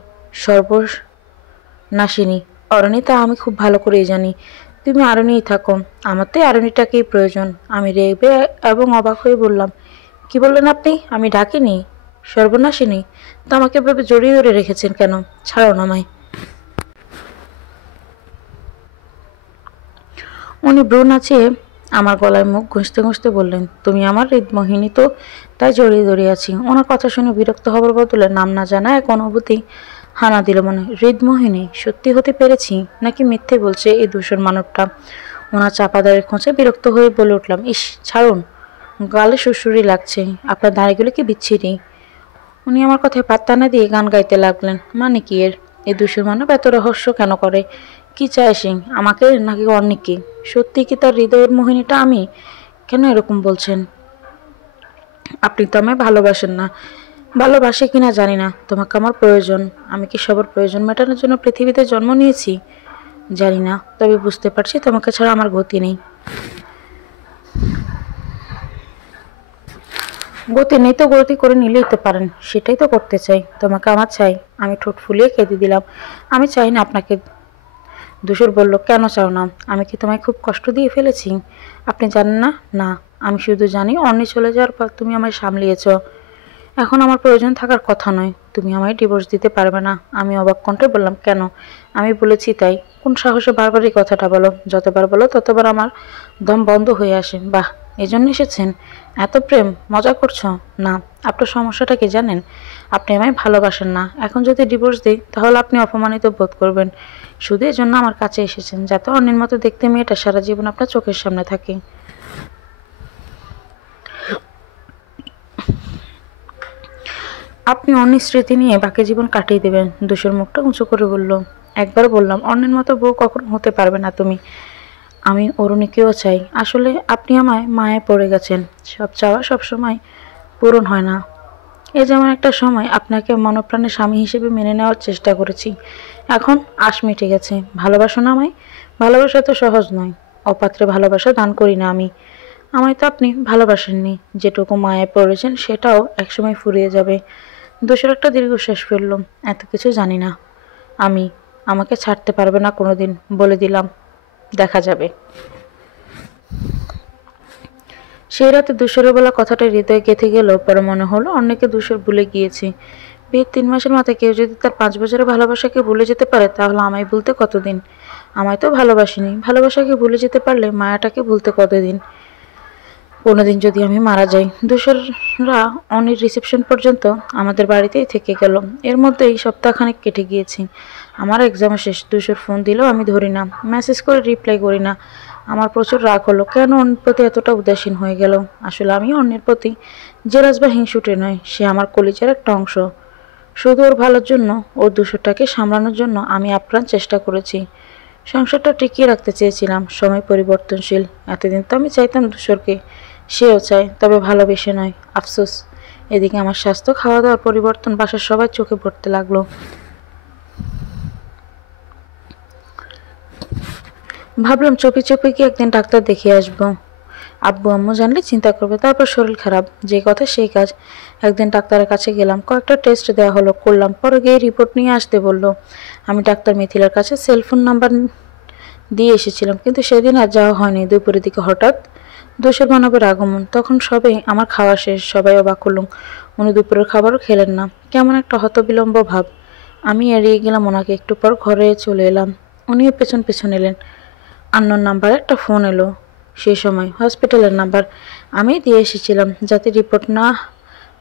সর্বনাশিনী অরণি, তা আমি খুব ভালো করেই জানি। তুমি আরণিই থাকো, আমার তো আরণিটাকেই প্রয়োজন। আমি রেগে এবং অবাক হয়ে বললাম, কি বললেন আপনি? আমি ডাকিনি? সর্বনাশিনী? তো আমাকে এভাবে জড়িয়ে ধরে রেখেছেন কেন? ছাড়ুন আমায়। উনি ব্রু নাচিয়ে আমার গলায় মুখ ঘষতে ঘষতে বললেন, তুমি আমার হৃদমোহিনী তো, তাই জড়িয়ে ধরে আছি। ওনার কথা শুনে বিরক্ত হবার বদলে নাম না জানা এক অনুভূতি হানা দিল মনে। হৃদমোহিনী সত্যি হতে পেরেছি নাকি মিথ্যে বলছে এই দূষণ মানবটা? ওনার চাপাদারের খোঁচে বিরক্ত হয়ে বলে উঠলাম, ইস ছাড়ুন, গালে সুরসুরি লাগছে। আপনার দাড়িগুলো কি বিচ্ছিরি? উনি আমার কথায় পাত্তা না দিয়ে গান গাইতে লাগলেন। মানে কি এর? এই দূষণ মানব এত রহস্য কেন করে? কি চায় সে? আমাকে নাকি অন্যকে? সত্যি কি তার হৃদয়ের মোহিনীটা আমি? কেন এরকম বলছেন? আপনি তো আমায় ভালোবাসেন না। ভালোবাসে কিনা জানি না, তোমাকে আমার প্রয়োজন। আমি কি সবার প্রয়োজন মেটানোর জন্য পৃথিবীতে জন্ম নিয়েছি? জানি না, তবে বুঝতে পারছি তোমাকে ছাড়া আমার গতি নেই। গতি নেই তো গতি করে নিলেই তো পারেন, সেটাই তো করতে চাই। তোমাকে আমার চাই। আমি ঠোঁট ফুলিয়ে কেঁদে দিলাম। আমি চাই না আপনাকে। ধূসর বলল, কেন চাও না? আমি কি তোমায় খুব কষ্ট দিয়ে ফেলেছি? আপনি জানেন না? না, আমি শুধু জানি অন্যি চলে যাওয়ার পর তুমি আমায় সামলিয়েছ। এখন আমার প্রয়োজন থাকার কথা নয়। তুমি আমায় ডিভোর্স দিতে পারবে না। আমি অবাক কণ্ঠে বললাম, কেন? আমি বলেছি তাই। কোন সাহসে বারবার এই কথাটা বলো? যতবার বলো ততবার আমার দম বন্ধ হয়ে আসে। বাহ, এজন্য এসেছেন? এত প্রেম? মজা করছো? না, আপনার সমস্যাটা কি জানেন? আপনি আমায় ভালোবাসেন না। এখন যদি ডিভোর্স দিই তাহলে আপনি অপমানিত বোধ করবেন। শুধু এজন্য আমার কাছে এসেছেন, যাতে অন্যের মতো দেখতে মেয়েটা সারা জীবন আপনার চোখের সামনে থাকে। আপনি অন্যের স্মৃতি নিয়ে বাকি জীবন কাটিয়ে দেবেন। ধূসর মুখটা উঁচু করে বলল, একবার বললাম অন্যের মতো বউ কখনো হতে পারবে না তুমি। আমি অরুণীকেও চাই। আসলে আপনি আমায় মায়ায় পড়ে গেছেন। সব চাওয়া সবসময় পূরণ হয় না। এ যেমন একটা সময় আপনাকে মনপ্রাণের স্বামী হিসেবে মেনে নেওয়ার চেষ্টা করেছি। এখন আশ মিটে গেছে। ভালোবাসো না আমায়? ভালোবাসা তো সহজ নয়। অপাত্রে ভালোবাসা দান করি না আমি। আমায় তো আপনি ভালোবাসেননি। যেটুকু মায়ায় পড়েছেন সেটাও একসময় ফুরিয়ে যাবে। দোষের একটা দীর্ঘশ্বাস ফেললাম। এত কিছু জানি না আমি। আমাকে ছাড়তে পারবে না কোনোদিন, বলে দিলাম। দেখা যাবে। সেই রাতে ধূসরে বলা কথাটা হৃদয়ে গেঁথে গেলেও পরে মনে হলো অন্যকে ধূসর ভুলে গিয়েছি। বিয়ের 3 মাসের মাথায় কেউ যদি তার 5 বছরের ভালোবাসাকে ভুলে যেতে পারে, তাহলে আমায় ভুলতে কতদিন? আমায় তো ভালোবাসিনি। ভালোবাসাকে ভুলে যেতে পারলে মায়াটাকে ভুলতে কতদিন? কোনোদিন যদি আমি মারা যাই। ধূসররা অনির রিসেপশন পর্যন্ত আমাদের বাড়িতেই থেকে গেল। এর মধ্যেই সপ্তাহখানেক কেটে গিয়েছে। আমার এক্সামও শেষ। ধূসর ফোন দিলেও আমি ধরি না, মেসেজ করে রিপ্লাই করি না। আমার প্রচুর রাগ হলো। কেন অন্যের প্রতি এতটা উদাসীন হয়ে গেল? আসলে আমি অন্যের প্রতি জেলাস বা হিংসুটে নয়। সে আমার কলিজার একটা অংশ। শুধু ওর ভালোর জন্য, ওর দূষরটাকে সামলানোর জন্য আমি আপ্রাণ চেষ্টা করেছি। সংসারটা টিকিয়ে রাখতে চেয়েছিলাম। সময় পরিবর্তনশীল। এতদিন তো আমি চাইতাম ধূসরকে, সেও চায়, তবে ভালোবেসে নয়। আফসোস। এদিকে আমার স্বাস্থ্য, খাওয়া দাওয়ার পরিবর্তন বাসার সবাই চোখে পড়তে লাগলো। ভাবলাম চুপি চুপি কি একদিন ডাক্তার দেখিয়ে আসবো। আব্বু আম্মু জানলে চিন্তা করবে, তারপর শরীর খারাপ, যে কথা সেই কাজ। একদিন ডাক্তারের কাছে গেলাম, কয়েকটা টেস্ট দেওয়া হলো, করলাম। পরে গিয়ে রিপোর্ট নিয়ে আসতে বললো। আমি ডাক্তার মিথিলার কাছে সেলফোন নাম্বার দিয়ে এসেছিলাম, কিন্তু সেদিন আর যাওয়া হয়নি। দুপুরের দিকে হঠাৎ ধূসর মানবের আগমন। তখন সবাই আমার খাওয়া শেষ। সবাই অবাক হলুম। উনি দুপুরের খাবারও খেলেন না। কেমন একটা হতবিলম্ব ভাব। আমি এড়িয়ে গেলাম ওনাকে। একটু পর ঘরে চলে এলাম। উনিও পেছন পেছন এলেন। আননোন নাম্বারে একটা ফোন এলো। সেই সময় হসপিটালের নাম্বার। আমি দিয়ে এসেছিলাম যাতে রিপোর্ট না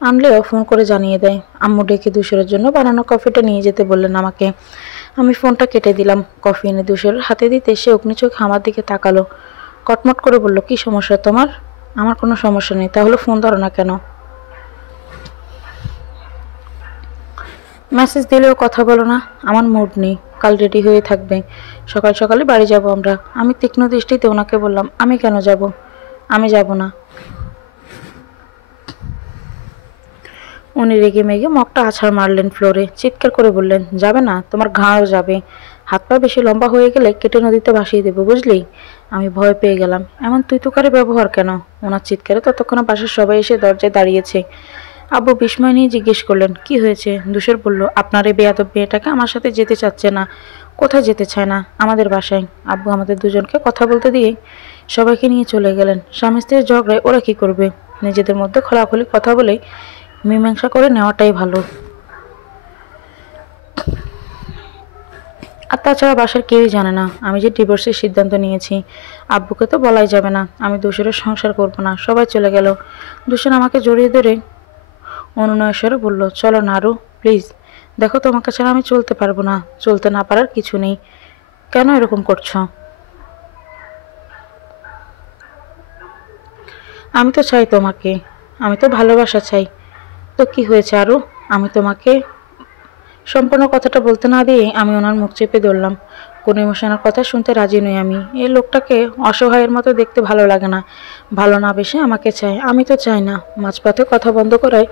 আনলেও ফোন করে জানিয়ে দেয়। আম্মু ডেকে ধূসরের জন্য বানানো কফিটা নিয়ে যেতে বললেন আমাকে। আমি ফোনটা কেটে দিলাম। কফি এনে ধূসরের হাতে দিতে সে অগ্নিচোখ আমার দিকে তাকালো। কটমট করে বলল, কি সমস্যা তোমার? আমার কোনো সমস্যা নেই। তাহলে ফোন ধরো না কেন? মেসেজ দিলেও কথা বলো না। আমার মুড নেই। কাল রেডি হয়ে থাকবে, সকাল সকালে বাড়ি যাব আমরা। আমি তীক্ষ্ণ দৃষ্টিতে ওনাকে বললাম, আমি কেন যাব? আমি যাব না। উনি রেগে মেগে মগটা আছাড় মারলেন ফ্লোরে। চিৎকার করে বললেন, যাবে না? তোমার ঘাড়ও যাবে। হাত পা বেশি লম্বা হয়ে গেলে কেটে নদীতে ভাসিয়ে দেবো, বুঝলি? আমি ভয় পেয়ে গেলাম। এমন তুই তুকারে ব্যবহার কেন? ওনার চিৎকারে ততক্ষণে বাসার সবাই এসে দরজায় দাঁড়িয়েছে। আব্বু বিস্ময় নিয়ে জিজ্ঞেস করলেন, কি হয়েছে? ধূসর বলল, আপনার এই বেয়াদব মেয়েটাকে আমার সাথে যেতে চাচ্ছে না। কোথায় যেতে চায় না? আমাদের বাসায়। আব্বু আমাদের দুজনকে কথা বলতে দিয়ে সবাইকে নিয়ে চলে গেলেন। স্বামী স্ত্রীর ঝগড়ায় ওরা কি করবে? নিজেদের মধ্যে খোলাখুলি কথা বলে মীমাংসা করে নেওয়াটাই ভালো। আর তাছাড়া বাসার কেউই জানে না আমি যে ডিভোর্সের সিদ্ধান্ত নিয়েছি। আব্বুকে তো বলাই যাবে না। আমি ধূসরের সংসার করব না। সবাই চলে গেল। ধূসর আমাকে জড়িয়ে ধরে অনুনয় স্বরে বলল, চলো নারু, প্লিজ। দেখো, তোমাকে ছাড়া আমি চলতে পারবো না। চলতে না পারার কিছু নেই। কেন এরকম করছো? আমি তো চাই তোমাকে। আমি তো ভালোবাসা চাই। তো কি হয়েছে আরু? আমি তোমাকে সম্পূর্ণ কথাটা বলতে না দিয়ে আমি ওনার মুখ চেপে ধরলাম। কোনো ইমোশনের কথা শুনতে রাজি নই আমি। এই লোকটাকে অসহায়ের মতো দেখতে ভালো লাগে না। ভালো না বেশি আমাকে চায়। আমি তো চাই না। মাঝপথে কথা বন্ধ করায়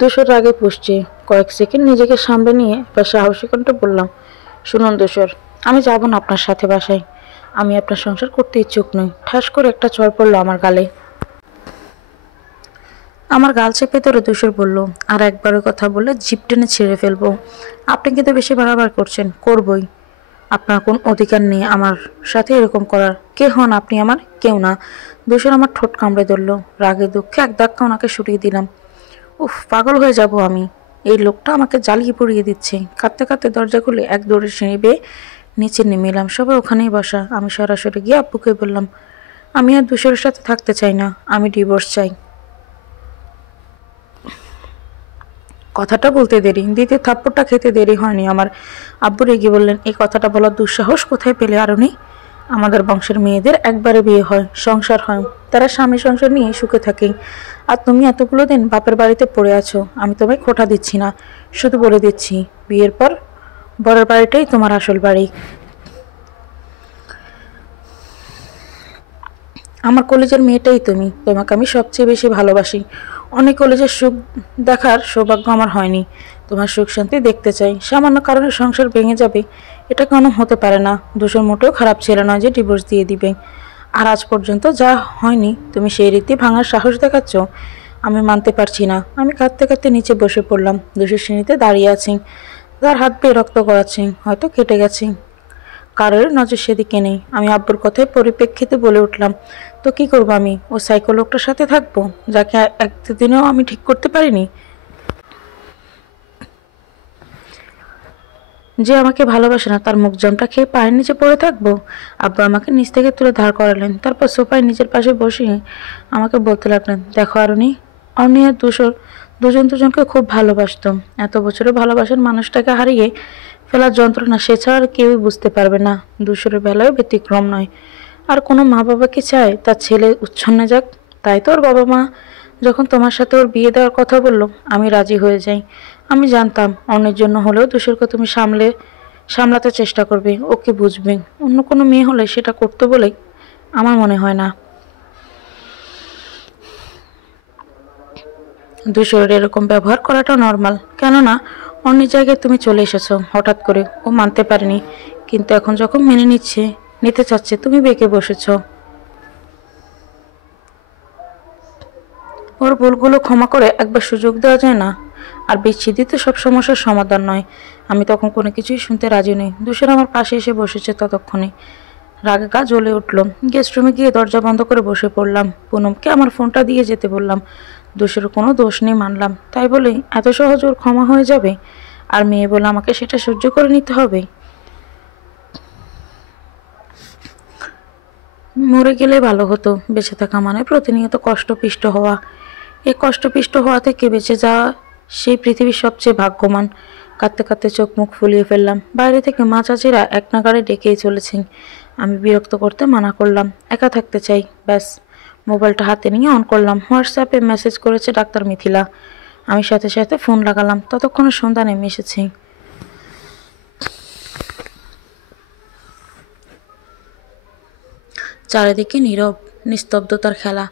ধূসর রাগে পুষছে। কয়েক সেকেন্ড নিজেকে সামলে নিয়ে বা সাহসী কণ্ঠে বললাম, শুনুন ধূসর, আমি যাব না আপনার সাথে বাসায়। আমি আপনার সংসার করতে ইচ্ছুক নই। ঠাস করে একটা চড় পড়লো আমার গালে। আমার গাল চেপে ধরে ধূসর বলল, আর একবারের কথা বললে জিভ টেনে ছিঁড়ে ফেলবো। আপনি কিন্তু বেশি বাড়াবার করছেন। করবই। আপনার কোন অধিকার নেই আমার সাথে এরকম করার। কে হন আপনি আমার? কেউ না। ধূসর আমার ঠোঁট কামড়ে ধরল। রাগে দুঃখে এক ধাক্কা ওনাকে সরিয়ে দিলাম। উফ, পাগল হয়ে যাব আমি। এই লোকটা আমাকে জ্বালিয়ে পুড়িয়ে দিচ্ছে। কাঁদতে কাঁদতে দরজা খুলে এক দৌড়ে সিঁড়ি বেয়ে নিচে নেমে এলাম। সবাই ওখানেই বসা। আমি সরাসরি গিয়ে আব্বুকে বললাম, আমি আর ধূসরের সাথে থাকতে চাই না। আমি ডিভোর্স চাই। কথাটা বলতে দেরি, দ্বিতীয় থাপ্পড়টা খেতে দেরি হয়নি আমার। আব্বু রেগে বললেন, এই কথাটা বলার দুঃসাহস কোথায় পেলে আরো নেই? আমাদের বংশের মেয়েদের একবারে বিয়ে হয়, সংসার হয়, তারা স্বামী সংসার নিয়ে সুখে থাকে। আর তুমি এতগুলো দিন বাপের বাড়িতে পড়ে আছো। আমি তোমায় খোঁটা দিচ্ছি না, শুধু বলে দিচ্ছি, বিয়ের পর বরের বাড়িটাই তোমার আসল বাড়ি। আমার কলেজের মেয়েটাই তুমি। তোমাকে আমি সবচেয়ে বেশি ভালোবাসি। অনেক কলেজের সুখ দেখার সৌভাগ্য আমার হয়নি। তোমার সুখ শান্তি দেখতে চাই। সামান্য কারণে সংসার ভেঙে যাবে, এটা কেন হতে পারে না। দোষের মোটেও খারাপ ছিল না যে ডিভোর্স দিয়ে দিবে। আর আজ পর্যন্ত যা হয়নি তুমি সেই রীতি ভাঙার সাহস দেখাচ্ছ। আমি মানতে পারছি না। আমি কাঁদতে কাঁদতে নিচে বসে পড়লাম। দোষের শ্রেণীতে দাঁড়িয়ে আছি। তার হাত পেয়ে রক্ত গড়াচ্ছে, হয়তো কেটে গেছে। কারোর নজর সেদিকে নেই। আমি আব্বুর কথায় পরিপ্রেক্ষিতে বলে উঠলাম, তো কি করবো আমি? ও সাইকো লোকটার সাথে থাকবো, যাকে একদিনেও আমি ঠিক করতে পারিনি, যে আমাকে ভালোবাসে না, তার মুখ জামটা খেয়ে পায়ের নিচে পড়ে থাকবো? আব্বু আমাকে নিচ থেকে তুলে ধার করালেন। তারপর সোফায় নিজের পাশে বসিয়ে আমাকে বলতে লাগলেন, দেখো অরুণী, অরুণী আর ধূসর দুজন দুজনকে খুব ভালোবাসতো। এত বছরের ভালোবাসার মানুষটাকে হারিয়ে ফেলার যন্ত্রণা সে ছাড়া আর কেউই বুঝতে পারবে না। ধূসরের বেলায় ব্যতিক্রম নয়। আর কোনো মা বাবা কি চায় তার ছেলে উচ্ছন্নে যাক? তাই তো ওর বাবা মা যখন তোমার সাথে ওর বিয়ে দেওয়ার কথা বললো, আমি রাজি হয়ে যাই। আমি জানতাম অন্যের জন্য হলেও ধূসরকে তুমি সামলাতে চেষ্টা করবে, ওকে বুঝবে। অন্য কোনো মেয়ে হলে সেটা করতে বলেই আমার মনে হয় না। ধূসরের এরকম ব্যবহার করাটা নর্মাল, কেননা অন্য জায়গায় তুমি চলে এসেছো হঠাৎ করে। ও মানতে পারেনি, কিন্তু এখন যখন নিতে চাচ্ছে, তুমি বেঁকে বসেছো। ওর ভুলগুলো ক্ষমা করে একবার সুযোগ দেওয়া যায় না? আর বিচ্ছেদই তো সব সমস্যার সমাধান নয়। আমি তখন কোনো কিছুই শুনতে রাজি নই। ধূসর আমার পাশে এসে বসেছে ততক্ষণে। রাগে গা জ্বলে উঠল। গেস্ট রুমে গিয়ে দরজা বন্ধ করে বসে পড়লাম। পুনমকে আমার ফোনটা দিয়ে যেতে বললাম। ধূসরের কোনো দোষ নেই মানলাম, তাই বলে এত সহজ ওর ক্ষমা হয়ে যাবে? আর মেয়ে বলে আমাকে সেটা সহ্য করে নিতে হবে? মরে গেলে ভালো হতো। বেঁচে থাকা মানে প্রতিনিয়ত কষ্ট পিষ্ট হওয়া। এই কষ্টপিষ্ট হওয়া থেকে বেঁচে যাওয়া সেই পৃথিবীর সবচেয়ে ভাগ্যবান। কাঁদতে কাঁদতে চোখ মুখ ফুলিয়ে ফেললাম। বাইরে থেকে মা চাচিরা এক নাগাড়ে ডেকেই চলেছেন। আমি বিরক্ত করতে মানা করলাম, একা থাকতে চাই, ব্যাস। মোবাইলটা হাতে নিয়ে অন করলাম। হোয়াটসঅ্যাপে মেসেজ করেছে ডাক্তার মিথিলা। আমি সাথে সাথে ফোন লাগালাম। ততক্ষণে সন্ধ্যা নেমে এসেছি। চারিদিকে নীরব নিস্তব্ধতার খেলা।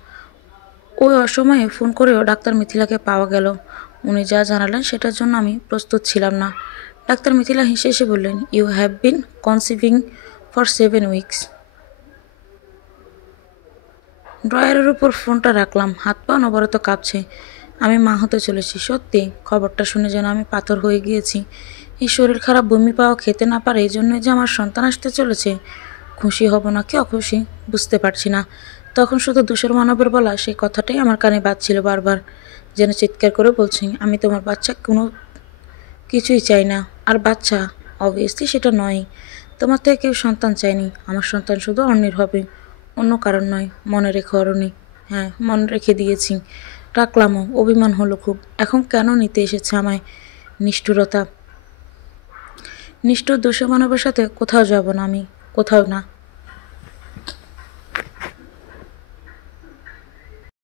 ওই অসময়ে ফোন করেও ডাক্তার মিথিলাকে পাওয়া গেল। উনি যা জানালেন সেটার জন্য আমি প্রস্তুত ছিলাম না। ডাক্তার মিথিলা হেসে হেসে বললেন, you have been conceiving for 7 weeks. ড্রয়ারের উপর ফোনটা রাখলাম। হাত পা অনবরত কাঁপছে। আমি মা হতে চলেছি। সত্যি, খবরটা শুনে যেন আমি পাথর হয়ে গিয়েছি। এই শরীর খারাপ, বমি পাওয়া, খেতে না পারে, এই জন্যই যে আমার সন্তান আসতে চলেছে। খুশি হব নাকি অখুশি বুঝতে পারছি না। তখন শুধু ধূসর মানবের বলা সেই কথাটাই আমার কানে বাজছিল বারবার, যেন চিৎকার করে বলছি, আমি তোমার বাচ্চা কোনো কিছুই চাই না। আর বাচ্চা অবভিয়াসলি সেটা নয়। তোমার থেকে কেউ সন্তান চায়নি। আমার সন্তান শুধু অন্যের হবে, অন্য কারণ নয়। মনে রেখো অরণি। হ্যাঁ, মনে রেখে দিয়েছি। রাখলামও। অভিমান হলো খুব। এখন কেন নিতে এসেছে আমায়? নিষ্ঠুরতা। নিষ্ঠুর দোষী মানবের সাথে কোথাও যাব না আমি, কোথাও না।